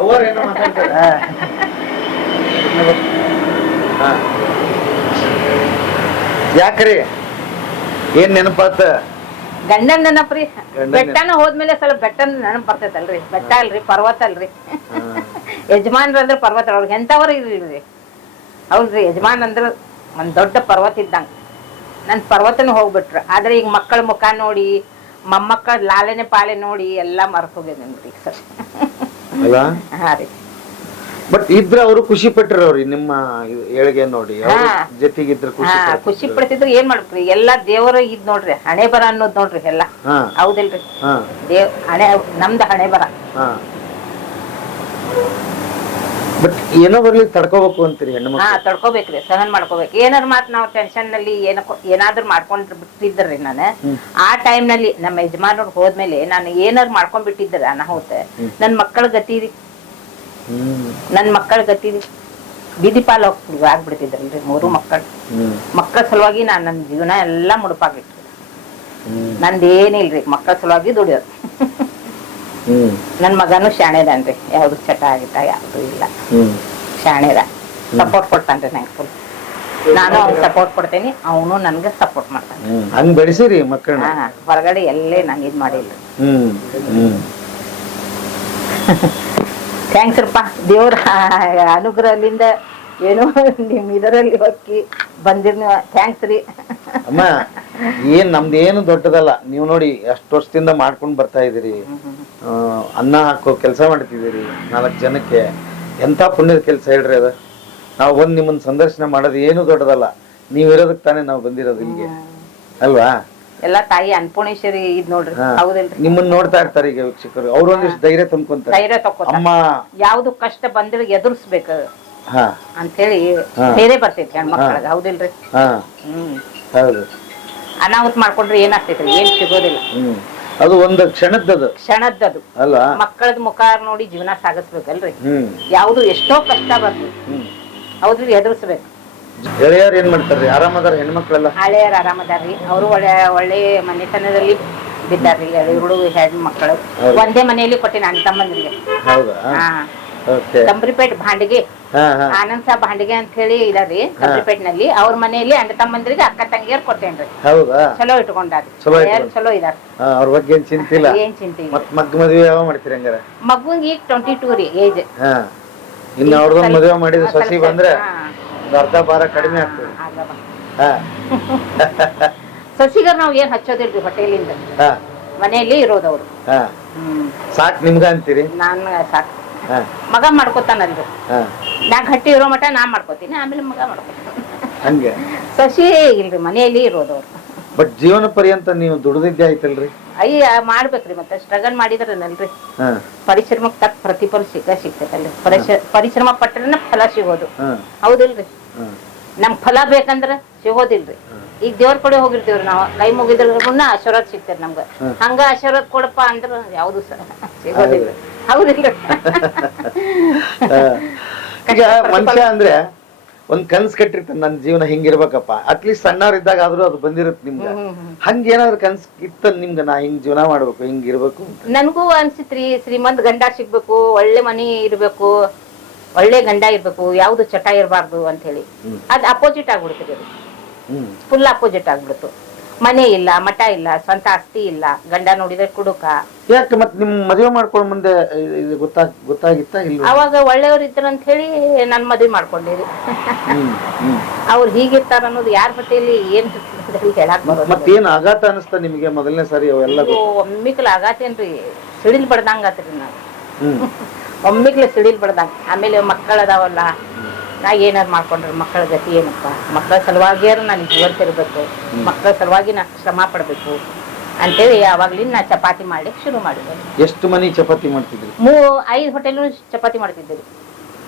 ಅವರ್ ಏನೋ ಮಾತಾಡ್ತಾರೆ. ಯಾಕ್ರಿ? ಏನ್ ನೆನಪಾತ? ಗಂಡನ್ ಗಂಡನ್ ಬೆಟ್ಟನ ಹೋದ್ಮೇಲೆ ಸ್ವಲ್ಪ ಬೆಟ್ಟನ ನೆನಪು ಬರ್ತೈತಲ್ರಿ. ಬೆಟ್ಟ ಅಲ್ರಿ ಪರ್ವತ ಅಲ್ರಿ. ಯಜಮಾನ್ರ ಅಂದ್ರೆ ಪರ್ವತ ಅವ್ರಿಗೆ ಎಂತವ್ರ ಇರ್ರಿ ಹೌದ್ರಿ ಯಜಮಾನ್ ಅಂದ್ರ ಒಂದ್ ದೊಡ್ಡ ಪರ್ವತ ಇದ್ದಂಗ. ನನ್ ಪರ್ವತನ ಹೋಗ್ಬಿಟ್ರ. ಆದ್ರೆ ಈಗ ಮಕ್ಕಳ ಮುಖ ನೋಡಿ ಮೊಮ್ಮಕ್ಕಳ ಲಾಲನೆ ಪಾಲೆ ನೋಡಿ ಎಲ್ಲಾ ಮರ್ತ್ ಹೋಗ್ಯದೇನ್ರಿ ಸರ್. ಅಲ್ಲ? ಹಾ ರೀ. ಬಟ್ ಇದ್ರ ಅವರು ಖುಷಿ ಪಟ್ಟಿರೋರಿ ನಿಮ್ಮ ಏಳಿಗೆ ನೋಡಿ. ಜೊತೆಗಿದ್ರೆ. ಖುಷಿ ಹಾ ಪಡ್ತಿದ್ರು. ಖುಷಿ ಪಡ್ತಿದ್ರು ಏನ್ ಮಾಡ್ಬೇಕ್ರಿ ಎಲ್ಲಾ ದೇವರ ಇದ್ ನೋಡ್ರಿ ಹಣೆ ಬರ ಅನ್ನೋದ್ ನೋಡ್ರಿ ಎಲ್ಲಾ. ಹಾ. ಹೌದಿಲ್ರಿ? ಹಾ. ದೇವ್ ಹಣೆ ನಮ್ದ ಹಣೆ ಬರ. ಹಾ. ಬಟ್ ಏನೋ ಬರ್ಲಿ ತಡ್ಕೋಬೇಕು ಅಂತೀರಿ ಹೆಣ್ಣು ಹಾ ತಡ್ಕೋಬೇಕ್ರಿ ಸಹನ್ ಮಾಡ್ಕೋಬೇಕು. ಏನಾರ ಮಾತ್ ನಾವ್ ಟೆನ್ಷನ್ನಲ್ಲಿ ಏನಕ್ಕೋ ಏನಾದ್ರು ಮಾಡ್ಕೊಂಡ್ ಬಿಟ್ಟಿದ್ರಿ ನಾನು. ಆ ಟೈಮ್ನಲ್ಲಿ ನಮ್ಮ ಯಜಮಾನರು ಹೋದ್ಮೇಲೆ ನಾನು ಏನಾರು ಮಾಡ್ಕೊಂಡ್ ಬಿಟ್ಟಿದ್ರ ಅನಾಹುತ ನನ್ ಮಕ್ಕಳ ಗತಿ ನನ್ ಮಕ್ಕಳ ಗತಿ ಬೀದಿ ಪಾಲ್ ಆಗ್ಬಿಡ್ತಿದ್ರಲ್ರಿ ಮೂರು ಮಕ್ಕಳು. ಮಕ್ಕಳ ಸಲುವಾಗಿ ನಾನ್ ನನ್ನ ಜೀವನ ಎಲ್ಲಾ ಮುಡುಪಾಗಿಟ್ಟು ನಂದೇನಿಲ್ರಿ ಮಕ್ಕಳ ಸಲುವಾಗಿ ದುಡಿಯೋದು. ನನ್ ಮಗನು ಶಾಣೆದನ್ರಿ ಯಾವ್ದು ಚಟ ಆಗಿತ್ತ ಯಾವ್ದು ಇಲ್ಲ. ಹ್ಮ್ ಶಾಣೆದ. ಸಪೋರ್ಟ್ ಕೊಡ್ತಾನ್ರಿ ನಂಗೆ ಫುಲ್ ನಾನು ಅವ್ನ್ ಸಪೋರ್ಟ್ ಕೊಡ್ತೇನಿ ಅವನು ನನ್ಗೆ ಸಪೋರ್ಟ್ ಮಾಡ್ತಾನೆ ಹಂಗ್ ಬೆಳೆಸಿರಿ ಮಕ್ಕಳನ್ನ. ಹೊರಗಡೆ ಎಲ್ಲೇ ನಂಗೆ ಇದ್ ಮಾಡಿಲ್ಲ ಥ್ಯಾಂಕ್ಸ್ ರಪ್ಪ ದೇವ್ರ ಅನುಗ್ರಹದಿಂದ ಏನೋ ನಿಮ್ ಇದರಲ್ಲಿ ಹೋಗಿ ಬಂದಿರ್ ನೀವು ಥ್ಯಾಂಕ್ಸ್ ರೀ. ಅಮ್ಮ ಏನ್ ನಮ್ದೇನು ದೊಡ್ಡದಲ್ಲ. ನೀವು ನೋಡಿ ಅಷ್ಟು ವರ್ಷದಿಂದ ಮಾಡ್ಕೊಂಡು ಬರ್ತಾ ಇದೀರಿ. ಅನ್ನ ಹಾಕೋ ಕೆಲಸ ಮಾಡ್ತಿದ್ದೀರಿ ನಾಲ್ಕು ಜನಕ್ಕೆ. ಎಂತ ಪುಣ್ಯದ ಕೆಲಸ ಹೇಳ್ರಿ ಅದ. ನಾವು ಬಂದು ನಿಮ್ಮನ್ನ ಸಂದರ್ಶನ ಮಾಡೋದು ಏನು ದೊಡ್ಡದಲ್ಲ. ನೀವಿರೋದಕ್ಕೆ ತಾನೇ ನಾವು ಬಂದಿರೋದು ಇಲ್ಲಿಗೆ. ಅಲ್ವಾ? ಎಲ್ಲಾ ತಾಯಿ ಅನ್ಪೂರ್ಣೇಶ್ವರಿ ಇದ್ ನೋಡ್ರಿ. ಹೌದಿಲ್ರಿ. ನಿಮ್ಮನ್ನ ನೋಡ್ತಾ ಇರ್ತಾರೆ ಈಗ ವೀಕ್ಷಕರು. ಅವ್ರು ಒಂದಿಷ್ಟು ಧೈರ್ಯ ತುಂಬ್ಕೊಂತಾರೆ. ಧೈರ್ಯ ತಕ್ಕೋತಾರೆ ಅಮ್ಮ. ಯಾವ್ದು ಕಷ್ಟ ಬಂದ್ರೆ ಎದುರಿಸ್ಬೇಕು. ಹಾ. ಅಂತೇಳಿ ಬೇರೆ ಬರ್ತೈತಿ ಹೆಣ್ಮಕ್ಳಿಗೆ ಹೌದಿಲ್ರಿ? ಹಾ. ಹ್ಮ್. ಹೌದು. ಅನಾಹುತ ಮಾಡ್ಕೊಂಡ್ರೆ ಏನಾಗ್ತೈತ್ರಿ? ಏನ್ ಸಿಗೋದಿಲ್ಲ. ಅದು ಒಂದು ಕ್ಷಣದ್ದದು. ಕ್ಷಣದ್ದು ಅಲ್ಲ ಮಕ್ಕಳದ್ ಮುಖ ನೋಡಿ ಜೀವನ ಸಾಗಿಸ್ಬೇಕಲ್ರಿ. ಹ್ಮ್. ಯಾವ್ದು ಎಷ್ಟೋ ಕಷ್ಟ ಬರ್ತದೆ ಹೌದ್ರಿ ಎದುರಿಸ್ಬೇಕು. ಗೆಳೆಯರು ಏನ್ ಮಾಡ್ತಾರ್ರಿ? ಆರಾಮದಾರ ಹೆಣ್ಮಕ್ಳೆಲ್ಲ? ಹಳೆಯರು ಆರಾಮದಾರ್ರಿ. ಅವರು ಒಳ್ಳೆ ಒಳ್ಳೆ ಮನೆತನದಲ್ಲಿ ಬಿದ್ದಾರ್ರಿ. ಎರಡು ಹೆಣ್ಮಕ್ಳು ಮಕ್ಕಳು. ಒಂದೇ ಮನೆಯಲ್ಲಿ ಕೊಟ್ಟೆ ನಾನು ತಮ್ಮಂದ್ರಿಗೆ. ಹೌದಾ? ಹಾ. ಓಕೆ. ಕಂಬ್ರಿಪೇಟ್ ಭಾಂಡಿಗೆ ಆನಂದ್ ಸಾಬ್ ಭಾಂಡಿಗೆ ಅಂತ ಹೇಳಿ ಇದಾರಿ ಕಂಬ್ರಿಪೇಟ್ನಲ್ಲಿ ಅವ್ರ ಮನೆಯಲ್ಲಿ ಅಣ್ಣ ತಮ್ಮಂದ್ರಿಗೆ ಅಕ್ಕ ತಂಗಿಯರ್ ಕೊಟ್ಟೇನ್ರಿ. ಹೌದಾ? ಚಲೋ ಇಟ್ಕೊಂಡಾರಿ ಚಲೋ ಇಟ್ಕೊಂಡ್- ಚಲೋ ಇದಾರ. ಹಾ, ಅವ್ರ ಬಗ್ಗೆ ಏನ್ ಇಲ್ಲ ಏನ್ ಚಿಂತೆ ಇಲ್ಲ. ಮತ್ ಮಗ್ ಮದ್ವೆ ಯಾವ ಮಾಡ್ತೀರಿ ಹಂಗಾರ? ಮಗುಂಗ್ ಈಗ ಟ್ವೆಂಟಿ ಟೂ ರೀ ಏಜ್. ಹಾ. ಇನ್ನು ಅವ್ರದೊಂದ್ ಮದುವೆ ಮಾಡಿದ ಸಸಿ ಬಂದ್ರೆ? ಒಂದ್ ಅರ್ಧ ಭಾರ ಕಡಿಮೆ ಆಗ್ತದೆ. ಹಾ. ಸಸಿಗರ್ ನಾವು ಏನ್ ಹಚ್ಚೋದಿಲ್ರಿ ಹೋಟೆಲಿಂದ ಹಾ. ಮನೆಯಲ್ಲಿ ಇರೋದವ್ರು. ಹಾ. ಸಾಕ್ ನಿಮ್ಗ ಅಂತೀರಿ? ನಾನ್ ಸಾಕ್. ಹಾ. ಮಗ ಮಾಡ್ಕೊತಾನಲ್ರಿ. ಹಾ. ನಾ ಗಟ್ಟಿ ಇರೋ ಮಟ ನಾ ಮಾಡ್ಕೋತೀನಿ ಆಮೇಲೆ ಮಗ ಮಾಡ್ಕೊತೀನಿ. ಹಂಗೆ. ಸಸಿ ಇಲ್ರಿ ಮನೆಯಲ್ಲಿ ಇರೋದವ್ರು. ಬಟ್ ಜೀವನ ಪರ್ಯಂತ ನೀವು ದುಡ್ದಿದ್ದೆ ಆಯ್ತಲ್ರಿ? ಅಯ್ಯ ಮಾಡ್ಬೇಕ್ರಿ ಮತ್ತೆ. ಸ್ಟ್ರಗಲ್ ಮಾಡಿದ್ರನಲ್ರಿ? ಹಾ. ಪರಿಶ್ರಮಕ್ಕೆ ತಕ್ಕ ಪ್ರತಿಫಲ ಸಿಕ್ಕ ಸಿಗ್ತೈತಲ್ರಿ ಪರಿಶ್ರ ಪರಿಶ್ರಮ ಪಟ್ಟರೆ ಫಲ ಸಿಗೋದು. ಹಾ. ಹೌದಿಲ್ರಿ? ಹಾ. ನಮ್ ಫಲ ಬೇಕಂದ್ರ ಸಿಗೋದಿಲ್ರಿ. ಈಗ ದೇವ್ರ ಕಡೆ ಹೋಗಿರ್ತೀವ್ರಿ ನಾವ್. ಕೈ ಮುಗಿದ್ರ ಮುನ್ನ ಆಶೀರ್ವಾದ ಸಿಗ್ತೈತಿ ನಮ್ಗ. ಹಂಗ ಆಶೀರ್ವಾದ ಕೊಡಪ್ಪ ಅಂದ್ರ ಯಾವ್ದು ಸರ್ ಸಿಗೋದಿಲ್ರಿ ಹೌದಿಲ್ರಿ. ಈಗ ಮನುಷ್ಯ ಅಂದ್ರೆ ಒಂದ್ ಕನ್ಸ್ ಕಟ್ಟಿರ್ತಾನೆ ನನ್ನ ಜೀವನ ಹಿಂಗಿರ್ಬೇಕಪ್ಪ. ಅಟ್ಲೀಸ್ಟ್ ಸಣ್ಣವ್ರಿದ್ದಾಗ ಆದ್ರೂ ಅದು ಬಂದಿರುತ್ತೆ ನಿಮ್ಗೆ. ಹಂಗ ಏನಾದ್ರು ಕನ್ಸ್ ಇತ್ತ ನಿಮ್ಗ ನಾ ಹಿಂಗ್ ಜೀವನ ಮಾಡ್ಬೇಕು ಹಿಂಗ್ ಇರ್ಬೇಕು ಅಂತ. ನನ್ಗೂ ಅನ್ಸಿತ್ರಿ ಶ್ರೀಮಂತ ಗಂಡ ಸಿಗ್ಬೇಕು ಒಳ್ಳೆ ಮನಿ ಇರ್ಬೇಕು ಒಳ್ಳೆ ಗಂಡ ಇರ್ಬೇಕು ಯಾವ್ದು ಚಟ ಇರಬಾರ್ದು ಅಂತ ಹೇಳಿ. ಅದ್ ಅಪೋಸಿಟ್ ಆಗ್ಬಿಡ್ತೀರಿ ಹ್ಮ್. ಫುಲ್ ಅಪೋಸಿಟ್ ಆಗ್ಬಿಡ್ತು ಮನೆ ಇಲ್ಲ ಮಠ ಇಲ್ಲ ಸ್ವಂತ ಆಸ್ತಿ ಇಲ್ಲ ಗಂಡ ನೋಡಿದ್ರೆ ಕುಡುಕ. ಯಾಕೆ ಮತ್ತೆ ನಿಮ್ ಮದುವೆ ಮಾಡ್ಕೊಂಡ್ ಮುಂದೆ ಇದು ಗೊತ್ತಾ ಗೊತ್ತಾಗಿತ್ತಾ ಇಲ್ಲ ಅವಾಗ ಒಳ್ಳೆಯವ್ರು ಇದ್ರ ಅಂತ ಹೇಳಿ ನನ್ ಮದ್ವೆ ಮಾಡ್ಕೊಂಡಿರಿ. ಅವ್ರು ಹೀಗಿರ್ತಾರ ಅನ್ನೋದು ಯಾರ ಬಟ್ಟೆಯಲ್ಲಿ ಏನ್ ಹೇಳಕ್ ಮತ್- ಮತ್ತೇನ್ ಆಘಾತ ಅನಿಸ್ತಾ ನಿಮಗೆ ಮೊದಲನೇ ಸಾರಿ ಅವೆಲ್ಲ ಗೊತ್ತು? ಒಮ್ಮಿಕ್ಲ ಆಗತ್ತೇನ್ರಿ ಸಿಡಿಲ್ ಬಡ್ದಂಗ ಆತ್ರಿ ನಾನು ಹ್ಮ್ ಸಿಡಿಲ್ ಬಡ್ದಂಗ. ಆಮೇಲೆ ಮಕ್ಕಳ ಅದಾವಲ್ಲ ನಾ ಏನಾರು ಮಾಡ್ಕೊಂಡ್ರೆ ಮಕ್ಕಳ ಗತಿ ಏನಪ್ಪ? ಮಕ್ಕಳ ಸಲುವಾಗಿಯಾರು ನಾನು ಜೀವಂತಿರ್ಬೇಕು ಮಕ್ಕಳ ಸಲುವಾಗಿ ನಾ ಶ್ರಮ ಪಡಬೇಕು. ಅಂತೇಳಿ ಯಾವಾಗ್ಲಿಂದ ನಾ ಚಪಾತಿ ಮಾಡ್ಲಿಕ್ಕೆ ಶುರು ಮಾಡಿದೆ. ಎಷ್ಟು ಮನಿ ಚಪಾತಿ ಮಾಡ್ತಿದ್ರಿ? ಮೂ ಐದು ಹೋಟೆಲ್ ಚಪಾತಿ ಮಾಡ್ತಿದ್ದೆ.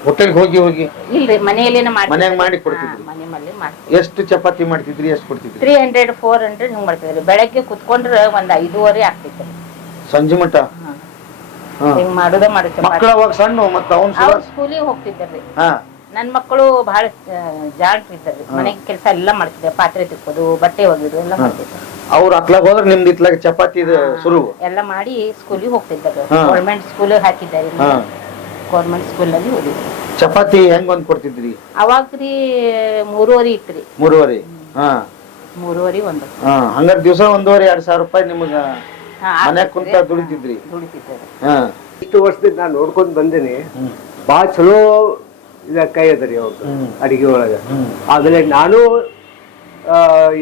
ಹೋಟೆಲ್ ಹೋಗಿ ಹೋಗಿ? ಇಲ್ರಿ ಮನೆಯಲ್ಲೇನ ಮಾಡಿ ಮನ್ಯಾಗ್ ಮಾಡಿ ಕೊಡ್ತಿದ್ರಿ? ಮನೆ ಮಲ್ಲಿ ಮಾಡಿ ಎಷ್ಟು ಚಪಾತಿ ಮಾಡ್ತಿದ್ರಿ ಎಷ್ಟು ಕೊಡ್ತಿದ್ರಿ? ತ್ರೀ ಹಂಡ್ರೆಡ್ ಫೋರ್ ಹಂಡ್ರೆಡ್ ಹಿಂಗ್ ಮಾಡ್ತಿದ್ರಿ ಬೆಳಗ್ಗೆ ಕುತ್ಕೊಂಡ್ರೆ ಒಂದ್ ಐದೂವರೆ ಆಗ್ತಿತ್ತು. ಸಂಜೆ ಮಠ ಹಾ. ಹಿಂಗ್ ಮಾಡುದ ಮಾಡಿ ಮಕ್ಕಳು ಅವಾಗ ಸಣ್ಣ ಮತ್ತ ಅವನ್ ಅವ್ರ ಸ್ಕೂಲಿಗೆ ಹೋಗ್ತಿದ್ರಿ ಹಾ. ನನ್ ಮಕ್ಕಳು ಬಹಳ ಜಾಣ್ ಇದ್ದಾರೆ. ಮನೆಗೆ ಕೆಲಸ ಎಲ್ಲ ಮಾಡ್ತಿದ್ದೆ ಪಾತ್ರೆ ತಿಕ್ಕೋದು ಬಟ್ಟೆ ಒಗೆದು ಎಲ್ಲ ಮಾಡ್ತಿದ್ದೆ ಅವ್ರ ಅತ್ಲಾಗ ಹೋದ್ರೆ ನಿಮ್ದು ಇತ್ಲಾಗ ಚಪಾತಿ ಶುರು. ಎಲ್ಲ ಮಾಡಿ ಸ್ಕೂಲಿಗೆ ಹೋಗ್ತಿದ್ದಾರೆ. ಹಾ. ಗೌರ್ಮೆಂಟ್ ಸ್ಕೂಲ್ ಹಾಕಿದ್ದಾರೆ. ಹಾ. ಗೌರ್ಮೆಂಟ್ ಸ್ಕೂಲ್ ಅಲ್ಲಿ ಓದಿದ್ರು ಚಪಾತಿ ಹೆಂಗ್ ಒಂದ್ ಕೊಡ್ತಿದ್ರಿ? ಅವಾಗ್ರಿ ಮೂರುವರೆ ಇತ್ರಿ ಮೂರುವರೆ. ಹಾ. ಮೂರುವರೆ ಒಂದು ಹಾ. ಹಂಗಾರೆ ದಿವಸ ಒಂದೂವರೆ ಎರಡ್ ಸಾವಿರ ರೂಪಾಯಿ ನಿಮಗ ಹಾ, ಮನ್ಯಾಗ. ಕುಂತ ದುಡಿತಿದ್ರಿ. ದುಡಿತಿದ್ದಾರೆ. ಹಾ. ಇಷ್ಟು ವರ್ಷದಿಂದ ನಾನು ನೋಡ್ಕೊಂಡ್ ಬಂದೇನಿ. ಭಾಳ ಚಲೋ ಇದ ಕೈ ಅದರಿ ಅವ್ರದ್ದು. ಅಡಿಗೆ ಒಳಗೆ. ಆಮೇಲೆ ನಾನು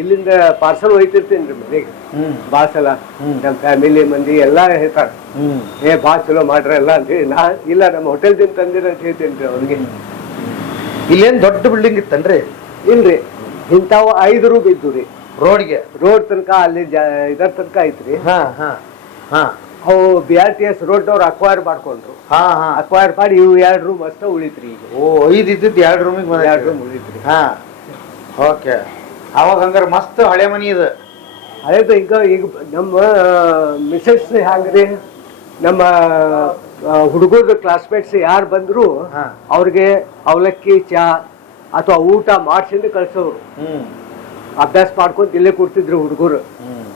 ಇಲ್ಲಿಂದ ಪಾರ್ಸಲ್ ಒಯ್ತಿರ್ತೀನಿ ರೀ ಮನೆಗೆ. ಭಾಳ ಸಲ. ನಮ್ಮ ಫ್ಯಾಮಿಲಿ ಮಂದಿ ಎಲ್ಲ ಹೇಳ್ತಾರೆ. ಏ ಭಾಳ ಚಲೋ ಮಾಡ್ರಲ್ಲ ಅಂತ ಹೇಳಿ. ನಾ ಇಲ್ಲ ನಮ್ಮ ಹೋಟೆಲ್ದಿಂದ ತಂದಿರ ಅಂತ ಹೇಳ್ತೀನಿ ರೀ ಅವ್ರಿಗೆ. ಇಲ್ಲೇನ್ ದೊಡ್ಡ ಬಿಲ್ಡಿಂಗ್ ಇತ್ತನ್ರಿ? ಇಲ್ರಿ. ಇಂಥವು ಐದು ರೂಮ್ ಇದ್ದು ರೀ. ರೋಡ್ಗೆ ರೋಡ್ ತನಕ ಅಲ್ಲಿ ಇದರ ತನಕ ಐತ್ರಿ. ಹಾ ಹಾ ಹಾ. ಅವು B R T S road ಅವ್ರು ಅಕ್ವೈರ್ ಮಾಡ್ಕೊಂಡ್ರು. ಹಾ ಹಾ. ಅಕ್ವೈರ್ ಮಾಡಿ ಇವು ಎರಡು ರೂಮ್ ಅಷ್ಟ ಉಳಿತ್ರಿ ಈಗ. ಓ ಐದು ಇದ್ದಿದ್ದು ಎರಡು ರೂಮಿಗೆ ಎರಡು ಬಂದ ರೂಮ್ ಉಳಿತ್ರಿ. ಹಾ. ಓಕೆ. ಅವಾಗ ಹಂಗಾರೆ ಮಸ್ತ್ ಹಳೆ ಮನಿ ಇದು. ಅದೇದು ಈಗ ಈಗ ನಮ್ಮ ಮಿಸಸ್ ಹ್ಯಾಂಗ್ರಿ ನಮ್ಮ ಹುಡುಗರ ಕ್ಲಾಸ್ಮೇಟ್ಸ್ ಯಾರು ಬಂದ್ರು ಹಾ. ಅವ್ರಿಗೆ ಅವಲಕ್ಕಿ ಚಾ ಅಥವಾ ಊಟ ಮಾಡ್ಸಿಂದ ಕಳ್ಸೋರು. ಹ್ಮ್. ಅಭ್ಯಾಸ ಮಾಡ್ಕೊಂತ ಇಲ್ಲೇ ಕೊಡ್ತಿದ್ರು ಹುಡುಗರು.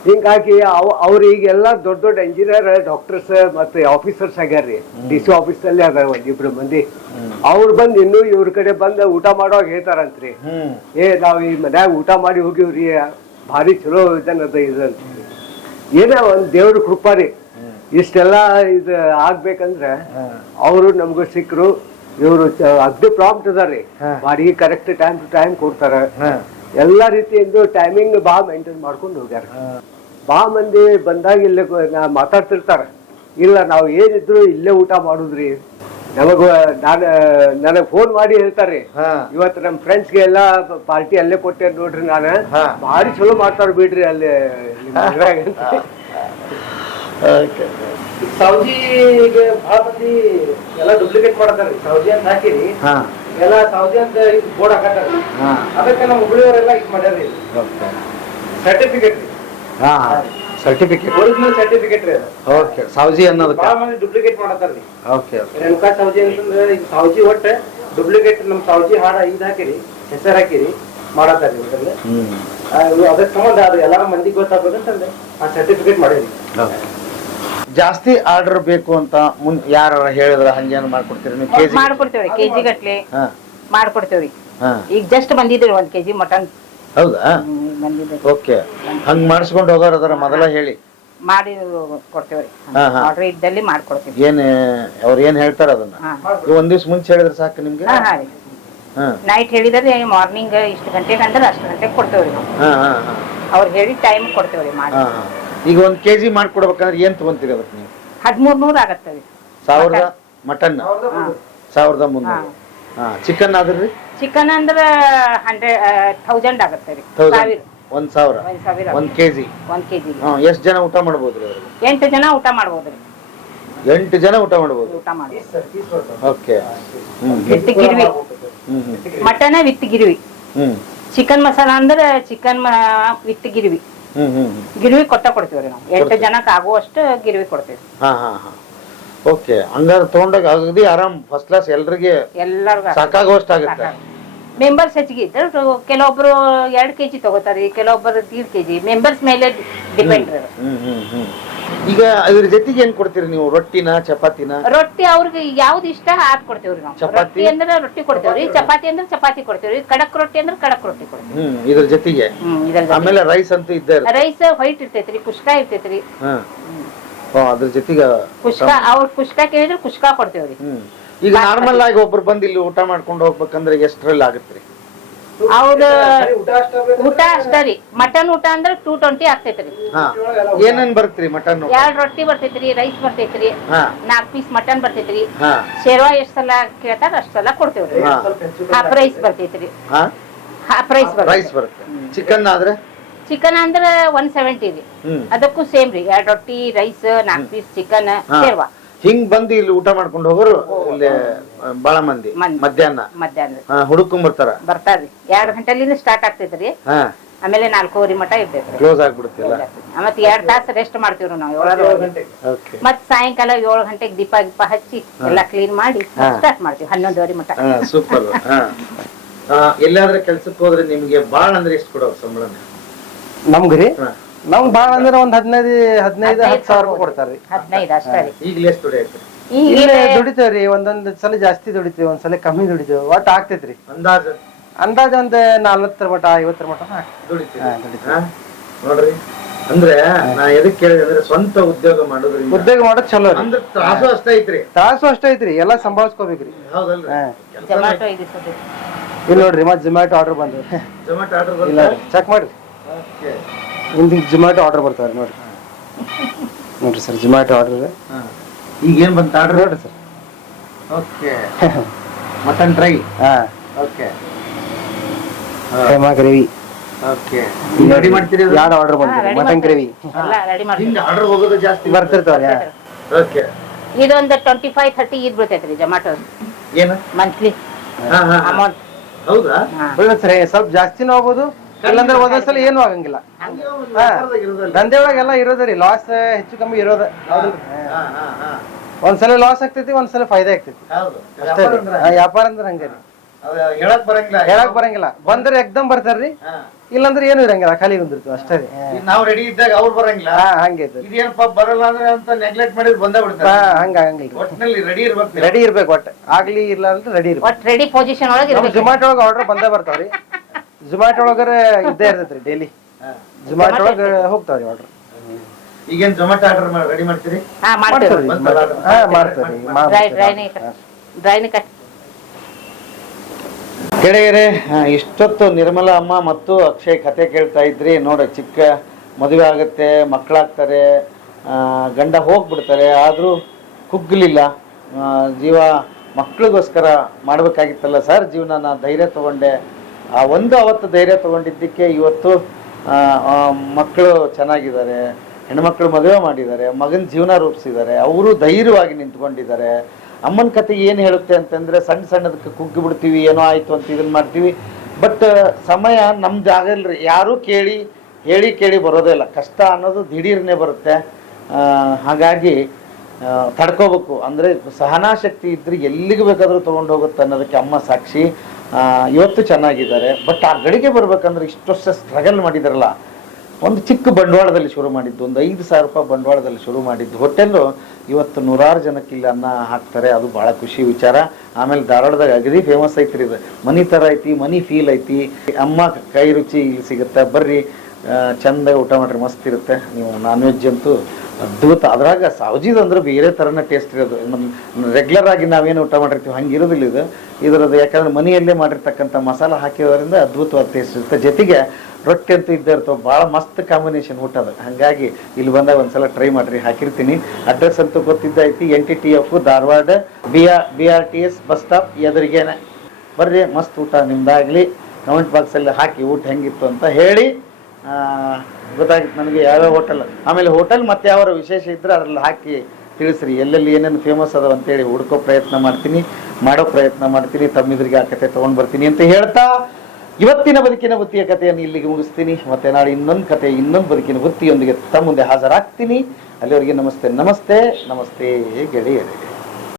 ಹಿಂಗಾಗಿ ಅವ್ ಅವ್ರು ಈಗೆಲ್ಲ ದೊಡ್ಡ ದೊಡ್ಡ ಇಂಜಿನಿಯರ್ ಡಾಕ್ಟರ್ಸ್ ಮತ್ತೆ ಆಫೀಸರ್ಸ್ ಆಗ್ಯಾರ್ರಿ. ಡಿ ಸಿ ಆಫೀಸ್ ಅಲ್ಲಿ ಅದ ಒಂದಿಬ್ರು ಮಂದಿ. ಅವ್ರು ಬಂದ್ ಇನ್ನು ಇವ್ರ ಕಡೆ ಬಂದು ಊಟ ಮಾಡುವಾಗ ಹೇಳ್ತಾರಂತ್ರಿ. ಏ ನಾವ್ ಈ ಮನ್ಯಾಗ ಊಟ ಮಾಡಿ ಹೋಗಿವ್ರಿ ಭಾರಿ ಚಲೋ ಇದನ್ನದ ಇದಂತ ಏನ ಒಂದ್ ದೇವ್ರ ಕೃಪಾ ರೀ. ಇಷ್ಟೆಲ್ಲ ಇದು ಆಗ್ಬೇಕಂದ್ರೆ ಅವರು ನಮ್ಗ ಸಿಕ್ಕರು ಇವರು ಅಗ್ದಿ ಪ್ರಾಂಪ್ಟ್ ಅದಾರ್ರಿ. ಬಾಡಿಗೆ ಕರೆಕ್ಟ್ ಟೈಮ್ ಟು ಟೈಮ್ ಕೊಡ್ತಾರ. ಎಲ್ಲಾ ರೀತಿಯಿಂದ ಟೈಮಿಂಗ್ ಬಾ ಮೇಂಟೈನ್ ಮಾಡ್ಕೊಂಡು ಹೋಗ್ಯಾರ. ಬಾ ಮಂದಿ ಬಂದಾಗ ಇಲ್ಲೇ ಮಾತಾಡ್ತಿರ್ತಾರೆ. ಇಲ್ಲ ನಾವು ಏನಿದ್ರು ಇಲ್ಲೇ ಊಟ ಮಾಡುದ್ರಿ. ನಮಗ ನಾನು ನನಗ್ ಫೋನ್ ಮಾಡಿ ಹೇಳ್ತಾರ್ರಿ. ಹಾ. ಇವತ್ತು ನಮ್ಮ ಫ್ರೆಂಡ್ಸ್ಗೆ ಎಲ್ಲ ಪಾರ್ಟಿ ಅಲ್ಲೇ ಕೊಟ್ಟೆ ನೋಡ್ರಿ ನಾನು. ಹಾ. ಭಾರಿ ಚಲೋ ಮಾಡ್ತಾರ ಬಿಡ್ರಿ ಅಲ್ಲಿ ಸೌದಿ ಈಗ ಬಹಳ ಮಂದಿ ಎಲ್ಲ ಡೂಪ್ಲಿಕೇಟ್ ಮಾಡ್ತಾರ್ರಿ ಸೌಜಿ ಅಂತ ಹಾಕಿರಿ. ಹಾ. ಎಲ್ಲ ಸೌದಿಯಂತ ಅಂತ ಬೋರ್ಡ್ ಹಾಕತ್ತಾರ ಅದಕ್ಕೆ ನಮ್ಮ ಹುಬ್ಳಿಯವರೆಲ್ಲ ಇದು ಮಾಡ್ಯಾರ್ರಿ. ಓಕೆ. ಸರ್ಟಿಫಿಕೇಟ್ ರೀ. ಹಾ ಸರ್ಟಿಫಿಕೇಟ್ ಒರಿಜಿನಲ್ ಸರ್ಟಿಫಿಕೇಟ್ ರೀ ಓಕೆ ಸಾವ್ಜಿ ಅನ್ನೋದು ಬಹಳ ಮಂದಿ ಡೂಪ್ಲಿಕೇಟ್ ಮಾಡತಾರ್ರಿ ಓಕೆ ಓಕೆ. ರೇಣುಕಾ ಸೌಜಿ ಅಂತಂದ್ರೆ ಈಗ ಸೌಜಿ ಒಟ್ಟ ಡೂಪ್ಲಿಕೇಟ್ ನಮ್ಮ ಸೌಜಿ ಹಾಡ ಇದ್ ಹಾಕಿರಿ ಹೆಸರು ಹಾಕಿರಿ ಮಾಡತ್ತಾರಿ ಒಟ್ಟಲ್ಲಿ ಹ್ಮ್. ಅದಕ್ಕೆ ಸಂಬಂಧ ಅದು ಎಲ್ಲಾರು ಮಂದಿಗೆ ಗೊತ್ತಾಗ್ಬೇಕಂತಂದ್ರೆ ಆ ಸರ್ಟಿಫಿಕೇಟ್ ಮಾಡೇರಿ. ಜಾಸ್ತಿ ಆರ್ಡರ್ ಬೇಕು ಅಂತ ಮುನ್ ಯಾರ ಹೇಳಿದ್ರ ಹಂಗೇನು ಮಾಡ್ಕೊಡ್ತೀರಿ ನೀವು? ಕೆಜಿ ಮಾಡ್ಕೊಡ್ತೇವ್ರಿ ಕೆಜಿ ಗಟ್ಲೆ ಹಾ. ಮಾಡ್ಕೊಡ್ತೇವ್ರಿ. ಹಾ. ಈಗ ಜಸ್ಟ್ ಬಂದಿದ್ರಿ ಒಂದ್ ಕೆಜಿ ಮಟನ್. ಹೌದಾ? ಬಂದಿದ್ರಿ ಓಕೆ. ಹಂಗ್ ಮಾಡಿಸ್ಕೊಂಡು ಹೋಗೋರ್ ಅದರ ಮೊದಲ ಹೇಳಿ. ಮಾಡಿ ಕೊಡ್ತೇವ್ರಿ. ಹಾ, ಹಾ. ಆರ್ಡರ್ ಇದ್ದಲ್ಲಿ ಮಾಡ್ಕೊಡ್ತೀವಿ ಏನ್ ಅವ್ರು ಏನ್ ಹೇಳ್ತಾರ ಅದನ್ನ? ಹಾ. ಇವ್ ಒಂದ್ ದಿವ್ಸ ಮುಂಚೆ ಹೇಳಿದ್ರೆ ಸಾಕು ನಿಮ್ಗೆ? ಹಾ ಹಾ ರೀ. ಹಾ. ನೈಟ್ ಹೇಳಿದ್ರೆ ಮಾರ್ನಿಂಗ್ ಇಷ್ಟು ಗಂಟೆಗೆ ಅಂದ್ರೆ ಅಷ್ಟು ಗಂಟೆಗೆ ಕೊಡ್ತೇವ್ರಿ. ಹಾ ಹಾ ಹಾ. ಅವ್ರು ಹೇಳಿ ಟೈಮ್ ಕೊಡ್ತೇವ್ರಿ ಮಾಡಿ. ಹಾ ಹಾ. ಈಗ ಒಂದ್ ಕೆಜಿ ಮಾಡ್ಕೊಡ್ಬೇಕಂದ್ರೆ ಏನ್ ತಗೊಂತೀರಿ ಅದಕ್ಕೆ ನೀವು? ಹದಿಮೂರು ನೂರು ಆಗತ್ತೆ ರೀ. ಸಾವಿರದ ಮಟನ್. ಸಾವಿರದ ಮುನ್ನೂರು. ಹಾ. ಚಿಕನ್ ಆದ್ರಿ ಚಿಕನ್ ಅಂದ್ರೆ ಹಂಡ್ರೆಡ್ ಥೌಸಂಡ್ ಆಗತ್ತೆ ರೀ. ಸಾವಿರ. ಒಂದ್ ಸಾವಿರ. ಒಂದ್ ಸಾವಿರ ಒಂದ್ ಕೆಜಿ. ಒಂದ್ ಕೆಜಿ ಹಾ ಎಷ್ಟ್ ಜನ ಊಟ ಮಾಡ್ಬೋದ್ರಿ ಅವ್ರಿಗೆ? ಎಂಟು ಜನ ಊಟ ಮಾಡ್ಬೋದ್ರಿ ಎಂಟು ಜನ ಊಟ ಮಾಡ್ಬೋದು? ಊಟ ಮಾಡ್ಬೋದು. Okay with gravy. Mutton with gravy. Hmm. Chicken masala ಅಂದ್ರೆ ಚಿಕನ್ ವಿತ್ ಗಿರ್ವಿ. ಗಿರ್ವಿ ಕೊಟ್ಟ ಕೊಡ್ತೀವ್ರಿ ನಾವು. ಎಂಟು ಜನಕ್ಕೆ ಆಗುವಷ್ಟು ಗಿರ್ವಿ ಕೊಡ್ತೀವಿ. ಹಾ ಹಾ ಹಾ. ಓಕೆ. ಹಂಗಾರೆ ತಗೊಂಡಾಗ ಅಗದಿ ಆರಾಮ್ ಫಸ್ಟ್ ಕ್ಲಾಸ್ ಎಲ್ರಿಗೆ ಎಲ್ಲರಿಗೂ ಸಾಕಾಗುವಷ್ಟು ಆಗುತ್ತೆ. ಮೆಂಬರ್ಸ್ ಹೆಚ್ಚಿಗೆ ಇದ್ದರು ಕೆಲವೊಬ್ರು ಎರಡ್ ಕೆಜಿ ತಗೋತಾರಿ ಕೆಲವೊಬ್ರು ದೀಡ್ ಕೆಜಿ. ಮೆಂಬರ್ಸ್ ಮೇಲೆ ಡಿಪೆಂಡ್. ಹ್ಮ್ ಹ್ಮ್ ಹ್ಮ್. ಈಗ ಅದ್ರ ಜೊತೆಗೆ ಏನ್ ಕೊಡ್ತೀರಿ ನೀವು? ರೊಟ್ಟಿನ ಚಪಾತಿನ? ರೊಟ್ಟಿ ಅವ್ರಿಗೆ ಯಾವ್ದು ಇಷ್ಟ ಹಾಕಿ ಕೊಡ್ತೇವ್ರಿ ನಾವು. ಚಪಾತಿ? ರೊಟ್ಟಿ ಅಂದ್ರೆ ರೊಟ್ಟಿ ಕೊಡ್ತೇವ್ರಿ ಚಪಾತಿ ಅಂದ್ರೆ ಚಪಾತಿ ಕೊಡ್ತೇವ್ರಿ ಕಡಕ್ ರೊಟ್ಟಿ ಅಂದ್ರೆ ಕಡಕ್ ರೊಟ್ಟಿ ಕೊಡ್ತೀವಿ ಹ್ಮ್ ಇದ್ರ ಜೊತೆಗೆ? ಹ್ಮ್ ಇದ್ರ ಆಮೇಲೆ ರೈಸ್ ಅಂತೂ ಇದ್ದೇ ಇರುತ್ತೆ. ರೈಸ್ ವೈಟ್ ಇರ್ತೈತ್ರಿ ಕುಷ್ಕ ಇರ್ತೈತ್ರಿ. ಹಾ. ಓ, ಅದ್ರ ಜೊತೆಗೆ ಕುಷ್ಕ ಅವ್ರ ಕುಷ್ಕ ಕೇಳಿದ್ರೆ ಕುಷ್ಕ ಕೊಡ್ತೇವ್ರಿ. ಹ್ಮ್ ಈಗ ನಾರ್ಮಲ್ ಆಗಿ ಒಬ್ರು ಬಂದು ಇಲ್ಲಿ ಊಟ ಮಾಡ್ಕೊಂಡು ಹೋಗ್ಬೇಕಂದ್ರೆ ಎಷ್ಟ್ರಲ್ಲಿ ಆಗುತ್ತ್ರಿ ಅವ್ರ ಊಟ ಅಷ್ಟ ರೀ. ಮಟನ್ ಊಟ ಅಂದ್ರೆ ಟೂ ಟ್ವೆಂಟಿ ಆಗ್ತೈತ್ರಿ. ಹಾ. ಏನೇನ್ ಬರುತ್ತ್ರಿ ಮಟನ್ ಎರಡ್ ರೊಟ್ಟಿ ಬರ್ತೈತ್ರಿ ರೈಸ್ ಬರ್ತೈತ್ರಿ ಹಾ. ನಾಲ್ಕ್ ಪೀಸ್ ಮಟನ್ ಬರ್ತೈತ್ರಿ. ಹಾ. ಶೇರ್ವಾ ಎಷ್ಟ್ ಸಲ ಕೇಳ್ತಾರ ಅಷ್ಟ್ ಸಲ ಕೊಡ್ತೇವ್ರಿ. ಹಾ. ಹಾಫ್ ರೈಸ್ ಬರ್ತೈತ್ರಿ. ಹಾ. ಹಾಫ್ ರೈಸ್ ರೈಸ್ ಬರ್ತೈತಿ ಬರುತ್ತೆ. ಚಿಕನ್ ಆದ್ರೆ? ಚಿಕನ್ ಅಂದ್ರ ಒನ್ ಸೆವೆಂಟಿ ರೀ. ಹ್ಮ್. ಅದಕ್ಕೂ ಸೇಮ್ ರೀ. ಎರಡ್ ರೊಟ್ಟಿ ರೈಸ್ ನಾಲ್ಕ್ ಪೀಸ್ ಚಿಕನ್ ಹಾ. ಶೇರ್ವಾ. ಹಿಂಗ್ ಬಂದು ಇಲ್ಲಿ ಊಟ ಮಾಡ್ಕೊಂಡು ಹೋಗೋರು ಇಲ್ಲಿ ಬಹಳ ಬಾಳ ಮಂದಿ. ಮಧ್ಯಾಹ್ನ. ಮಧ್ಯಾಹ್ನ. ಹಾ ಹುಡುಕೊಂಡ್ ಬರ್ತಾರ. ಬರ್ತಾರ್ರಿ ಎರಡ್ ಗಂಟೆಲಿಂದ ಸ್ಟಾರ್ಟ್ ಆಗ್ತೈತ್ರಿ. ಆಮೇಲೆ ನಾಲ್ಕೂವರೆ ಮಟ ಇರ್ತೈತ್ರಿ. ಕ್ಲೋಸ್ ಆಗ್ಬಿಡುತ್ತಿಲ್ಲ ಮತ್ತೆ ಎರಡ್ ತಾಸು ರೆಸ್ಟ್ ಮಾಡ್ತೀವ್ರಿ ನಾವು ಏಳು ಮತ್ ಸಾಯಂಕಾಲ ಏಳು ಗಂಟೆಗೆ ದೀಪ ಗೀಪ ಹಚ್ಚಿ ಎಲ್ಲಾ ಕ್ಲೀನ್ ಮಾಡಿ. ಸ್ಟಾರ್ಟ್ ಮಾಡ್ತೀವಿ ಹನ್ನೊಂದುವರೆ ಮಟ ಸೂಪರ್ ಆ, ಎಲ್ಲಾದ್ರೂ ಕೆಲ್ಸಕ್ಕೆ ಹೋದ್ರೆ ನಿಮ್ಗೆ ಬಾಳ ಅಂದ್ರೆ ಎಷ್ಟು ಕೊಡೋ ಸಂಬಳ ನಮ್ಗ್ರಿ. ನಮ್ಗ್ ಭಾಳ ಅಂದ್ರೆ ಒಂದ್ ಹದಿನೈದು ಹದಿನೈದು ಹತ್ತು ಸಾವಿರ ರೂಪಾಯಿ ಕೊಡ್ತಾರ್ರಿ ಹದಿನೈದು ಅಷ್ಟೇ ರೀ. ಈಗಲೇ ಈಗ ಇಲ್ಲಿ ದುಡಿತೇವ್ರಿ ಒಂದೊಂದ್ ಸಲ ಜಾಸ್ತಿ ದುಡಿತೇವೆ ಒಂದ್ಸಲ ಕಮ್ಮಿ ದುಡಿತೇವೆ ಒಟ್ಟ ಆಗ್ತೈತ್ರಿ ಅಂದಾಜು? ಅಂದಾಜ್ ಒಂದ್ ನಲ್ವತ್ತರ ಮಟ ಐವತ್ತರ ಮಟ. ದುಡಿತೀರಿ ಹಾ, ದುಡಿತೀವಿ. ಹಾ? ನೋಡ್ರಿ. ಅಂದ್ರೆ ನಾ ಎದಕ್ ಕೇಳಿದೆ ಅಂದ್ರೆ ಸ್ವಂತ ಉದ್ಯೋಗ ಮಾಡೋದ್ರಿ ಉದ್ಯೋಗ ಮಾಡೋದ್ ಚಲೋ ರೀ. ಅಂದ್ರೆ ತ್ರಾಸು ಅಷ್ಟೇ ಐತ್ರಿ. ತ್ರಾಸು ಅಷ್ಟೇ ಐತ್ರಿ ಎಲ್ಲಾ ಸಂಭಾಳಿಸ್ಕೋಬೇಕ್ರಿ ಹೌದಲ್ರಿ. ಹಾ. ಜೊಮ್ಯಾಟೊ ಇದು ಸದ್ಯ. ಇಲ್ಲಿ ನೋಡ್ರಿ ಮತ್ತೆ ಜೊಮ್ಯಾಟೊ ಆರ್ಡರ್ ಬಂದ್ರಿ ಜೊಮ್ಯಾಟೊ ಆರ್ಡರ್ ಇಲ್ಲ ಚೆಕ್ ಮಾಡ್ರಿ. ಓಕೆ ಹಿಂದಿಗೆ ಜೊಮ್ಯಾಟೊ ಆರ್ಡರ್ ಬರ್ತಾರೆ ನೋಡಿ ನೋಡ್ರಿ. ಸರ್ ಜೊಮ್ಯಾಟೊ ಆರ್ಡರ್ ಈಗ ಏನು ಬಂತ ಆರ್ಡರ್ ನೋಡ್ರಿ ಸರ್ ಓಕೆ ಮಟನ್ ಡ್ರೈ ಹಾ. Okay keema gravy okay ready ಮಾಡ್ತೀರಿ ಯಾರು ಆರ್ಡರ್ ಬಂತು? ಮಟನ್ ಗ್ರೇವಿ ಅಲ್ಲ ರೆಡಿ ಮಾಡ್ತೀವಿ. ಹಿಂದೆ ಆರ್ಡರ್ ಹೋಗೋದು ಜಾಸ್ತಿ ಬರ್ತಿರ್ತಾವ್ರಿ ಓಕೆ ಇದೊಂದು ಟ್ವೆಂಟಿ ಫೈವ್ ಥರ್ಟಿ ಇದು ಬೀಳ್ತೈತ್ರಿ ಜೊಮ್ಯಾಟೊ ಏನು? ಮಂತ್ಲಿ ಹಾ ಹಾ ಹಾ. ಅಮೌಂಟ್ ಹೌದಾ? ಸರ್ ಸ್ವಲ್ಪ ಜಾಸ್ತಿನೂ ಆಗ್ಬೋದು ಇಲ್ಲಾಂದ್ರೆ ಒಂದೊಂದ್ಸಲ ಏನು ಆಗಂಗಿಲ್ಲ. ದಂಧೆ ಒಳಗೆಲ್ಲ ಇರೋದ್ರಿ ಲಾಸ್ ಹೆಚ್ಚು ಕಮ್ಮಿ ಇರೋದ. ಒಂದ್ಸಲ ಲಾಸ್ ಆಗ್ತೈತಿ ಒಂದ್ಸಲ ಫಾಯ್ದೆ ಆಗ್ತೈತಿ. ಅಷ್ಟೇ ವ್ಯಾಪಾರ. ಅಂದ್ರೆ ಹಂಗೆ. ರೀ. ಹೇಳಕ್ ಬರಂಗಿಲ್ಲ ಹೇಳಕ್ ಬರಂಗಿಲ್ಲ. ಬಂದ್ರೆ ಎಕ್ದಮ್ ಬರ್ತಾರ್ರಿ. ಇಲ್ಲಂದ್ರೆ ಏನು ಇರಂಗಿಲ್ಲ ಖಾಲಿ ಬಂದಿರ್ತೀವಿ ಅಷ್ಟೇ ನಾವು ರೆಡಿ ಇದ್ದಾಗ ಅವ್ರು ಬರಂಗಿಲ್ಲ. ಹಂಗೆ ಬರಲ್ಲ ಅಂದ್ರೆ ಅಂತ ನೆಗ್ಲೆಕ್ಟ್ ಮಾಡಿದ್ರೆ ಬಂದೇ ಬಿಡ್ತಾರೆ. ಹಂಗ ಹಂಗಿಲ್ಲ ಒಟ್ಟಿನಲ್ಲಿ ರೆಡಿ ಇರ್ಬೇಕು. ರೆಡಿ ಇರ್ಬೇಕು ಒಟ್ಟು. ಆಗ್ಲಿ ಇಲ್ಲ ಅಂದ್ರೆ ರೆಡಿ ಇರ್ಬೇಕು. ಒಟ್ ರೆಡಿ ಪೊಸಿಷನ್ ಒಳಗೆ ನಮ್ ಒಳಗೆ ಜೊಮ್ಯಾಟೊ ಆರ್ಡರ್ ಬಂದೇ ಬರ್ತಾವ್ರಿ. ಜೊಮ್ಯಾಟೊ ಒಳಗರೆ ಇದ್ದೇ ಇರ್ತೈತ್ರಿ ಡೈಲಿ ಜೊಮ್ಯಾಟೊ ಒಳಗ ಹೋಗ್ತಾವ್ರಿ ಆರ್ಡರ್ ಈಗೇನ್ ಜೊಮ್ಯಾಟೊ ಆರ್ಡರ್ ರೆಡಿ ಮಾಡ್ತೀರಿ? ಹಾ ಮಾಡ್ತೀವಿ. ಹಾ ಮಾಡ್ತೀವಿ ಡ್ರೈ ಡ್ರೈನೇ ಡ್ರೈನೇ ಕಟ್ ಗೆಳೆಯರೇ ಆ, ಇಷ್ಟೊತ್ತು ನಿರ್ಮಲಾ ಅಮ್ಮ ಮತ್ತು ಅಕ್ಷಯ್ ಕತೆ ಕೇಳ್ತಾ ಇದ್ರಿ. ನೋಡಿ ಚಿಕ್ಕ ಮದುವೆ ಆಗುತ್ತೆ ಮಕ್ಕಳಾಗ್ತಾರೆ ಗಂಡ ಹೋಗ್ಬಿಡ್ತಾರೆ ಆದರೂ ಕುಗ್ಗಲಿಲ್ಲ ಜೀವ ಮಕ್ಕಳಿಗೋಸ್ಕರ ಮಾಡಬೇಕಾಗಿತ್ತಲ್ಲ ಸರ್ ಜೀವನ ಧೈರ್ಯ ತಗೊಂಡೆ. ಆ ಒಂದು ಅವತ್ತು ಧೈರ್ಯ ತಗೊಂಡಿದ್ದಕ್ಕೆ ಇವತ್ತು ಮಕ್ಕಳು ಚೆನ್ನಾಗಿದ್ದಾರೆ, ಹೆಣ್ಮಕ್ಳು ಮದುವೆ ಮಾಡಿದ್ದಾರೆ, ಮಗನ ಜೀವನ ರೂಪಿಸಿದ್ದಾರೆ, ಅವರು ಧೈರ್ಯವಾಗಿ ನಿಂತ್ಕೊಂಡಿದ್ದಾರೆ. ಅಮ್ಮನ ಕತೆ ಏನು ಹೇಳುತ್ತೆ ಅಂತಂದರೆ ಸಣ್ಣ ಸಣ್ಣದಕ್ಕೆ ಕುಗ್ಗಿ ಬಿಡ್ತೀವಿ, ಏನೋ ಆಯಿತು ಅಂತ ಇದನ್ನು ಮಾಡ್ತೀವಿ. ಬಟ್, ಸಮಯ ನಮ್ದು ಆಗಲ್ರಿ ಯಾರೂ ಕೇಳಿ, ಹೇಳಿ ಕೇಳಿ ಬರೋದೇ ಇಲ್ಲ. ಕಷ್ಟ ಅನ್ನೋದು ದಿಢೀರ್ನೇ ಬರುತ್ತೆ. ಹಾಗಾಗಿ ತಡ್ಕೋಬೇಕು. ಅಂದರೆ ಸಹನಾಶಕ್ತಿ ಇದ್ರೆ ಎಲ್ಲಿಗೆ ಬೇಕಾದರೂ ತೊಗೊಂಡು ಹೋಗುತ್ತೆ ಅನ್ನೋದಕ್ಕೆ ಅಮ್ಮ ಸಾಕ್ಷಿ. ಇವತ್ತು ಚೆನ್ನಾಗಿದ್ದಾರೆ. ಬಟ್ ಆ ಗಡಿಗೆ ಬರ್ಬೇಕಂದ್ರೆ ಇಷ್ಟು ವರ್ಷ ಸ್ಟ್ರಗಲ್ ಮಾಡಿದಾರಲ್ಲ. ಒಂದು ಚಿಕ್ಕ ಬಂಡವಾಳದಲ್ಲಿ ಶುರು ಮಾಡಿದ್ದು, ಒಂದು ಐದು ಸಾವಿರ ರೂಪಾಯಿ ಬಂಡವಾಳದಲ್ಲಿ ಶುರು ಮಾಡಿದ್ದು. ಹೋಟೆಲ್ಲು ಇವತ್ತು ನೂರಾರು ಜನಕ್ಕೆ ಇಲ್ಲಿ ಅನ್ನ ಹಾಕ್ತಾರೆ, ಅದು ಭಾಳ ಖುಷಿ ವಿಚಾರ. ಆಮೇಲೆ ಧಾರವಾಡದಾಗ ಅಗದಿ ಫೇಮಸ್ ಐತ್ರಿ ಇದು ಮನಿ ಥರ ಐತಿ, ಮನಿ ಫೀಲ್ ಐತಿ. ಅಮ್ಮ ಕೈ ರುಚಿ ಇಲ್ಲಿ ಸಿಗುತ್ತೆ. ಬರ್ರಿ ಚಂದ ಊಟ ಮಾಡ್ರಿ, ಮಸ್ತ್ ಇರುತ್ತೆ. ನೀವು ನಾನ್ ವೆಜ್ ಅಂತೂ ಅದ್ಭುತ. ಅದ್ರಾಗ ಸಾವ್ಜಿದು ಅಂದ್ರೆ ಬೇರೆ ಥರನೇ ಟೇಸ್ಟ್ ಇರೋದು. ರೆಗ್ಯುಲರ್ ಆಗಿ ನಾವೇನು ಊಟ ಮಾಡಿರ್ತೀವಿ, ಹಂಗೆ ಇರೋದಿಲ್ಲ ಇದು. ಇದರದ್ದು ಯಾಕಂದ್ರೆ ಮನೆಯಲ್ಲೇ ಮಾಡಿರ್ತಕ್ಕಂಥ ಮಸಾಲ ಹಾಕಿರೋದ್ರಿಂದ ಅದ್ಭುತವಾದ ಟೇಸ್ಟ್ ಇರುತ್ತೆ. ಜೊತೆಗೆ ರೊಟ್ಟಿ ಅಂತೂ ಇದ್ದೇ ಇರ್ತವೆ. ಭಾಳ ಮಸ್ತ್ ಕಾಂಬಿನೇಷನ್ ಊಟ ಅದು. ಹಾಗಾಗಿ ಇಲ್ಲಿ ಬಂದಾಗ ಒಂದ್ಸಲ ಟ್ರೈ ಮಾಡ್ರಿ, ಹಾಕಿರ್ತೀನಿ. ಅಡ್ರೆಸ್ ಅಂತೂ ಗೊತ್ತಿದ್ದೈತಿ N T T F Dharwad B R B R T S bus stop ಎದುರಿಗೇನೆ ಬರ್ರಿ, ಮಸ್ತ್ ಊಟ ನಿಮ್ದಾಗಲಿ. ಕಮೆಂಟ್ ಬಾಕ್ಸಲ್ಲಿ ಹಾಕಿ ಊಟ ಹೆಂಗಿತ್ತು ಅಂತ ಹೇಳಿ ಗೊತ್ತಾಗಿತ್ತು ನನಗೆ ಯಾವ್ಯಾವ ಹೋಟೆಲ್. ಆಮೇಲೆ ಹೋಟೆಲ್ ಮತ್ತೆ ಯಾವ ವಿಶೇಷ ಇದ್ರೆ ಅದ್ರಲ್ಲಿ ಹಾಕಿ ತಿಳಿಸ್ರಿ. ಎಲ್ಲೆಲ್ಲಿ ಏನೇನು ಫೇಮಸ್ ಅದಾವ ಅಂತೇಳಿ ಹುಡ್ಕೋ ಪ್ರಯತ್ನ ಮಾಡ್ತೀನಿ, ಮಾಡೋ ಪ್ರಯತ್ನ ಮಾಡ್ತೀನಿ, ತಮ್ಮಿದ್ರಿಗೆ ಆ ಕತೆ ತೊಗೊಂಡು ಬರ್ತೀನಿ ಅಂತ ಹೇಳ್ತಾ ಇವತ್ತಿನ ಬದುಕಿನ ಬುತ್ತಿಯ ಕಥೆಯನ್ನು ಇಲ್ಲಿಗೆ ಮುಗಿಸ್ತೀನಿ. ಮತ್ತೆ ನಾಳೆ ಇನ್ನೊಂದು ಕತೆ, ಇನ್ನೊಂದು ಬದುಕಿನ ಬುತ್ತಿಯೊಂದಿಗೆ ತಮ್ಮ ಮುಂದೆ ಹಾಜರಾಗ್ತೀನಿ. ಅಲ್ಲಿವರೆಗೆ ನಮಸ್ತೆ ನಮಸ್ತೆ ನಮಸ್ತೆ ಗೆಳೆಯರೇ.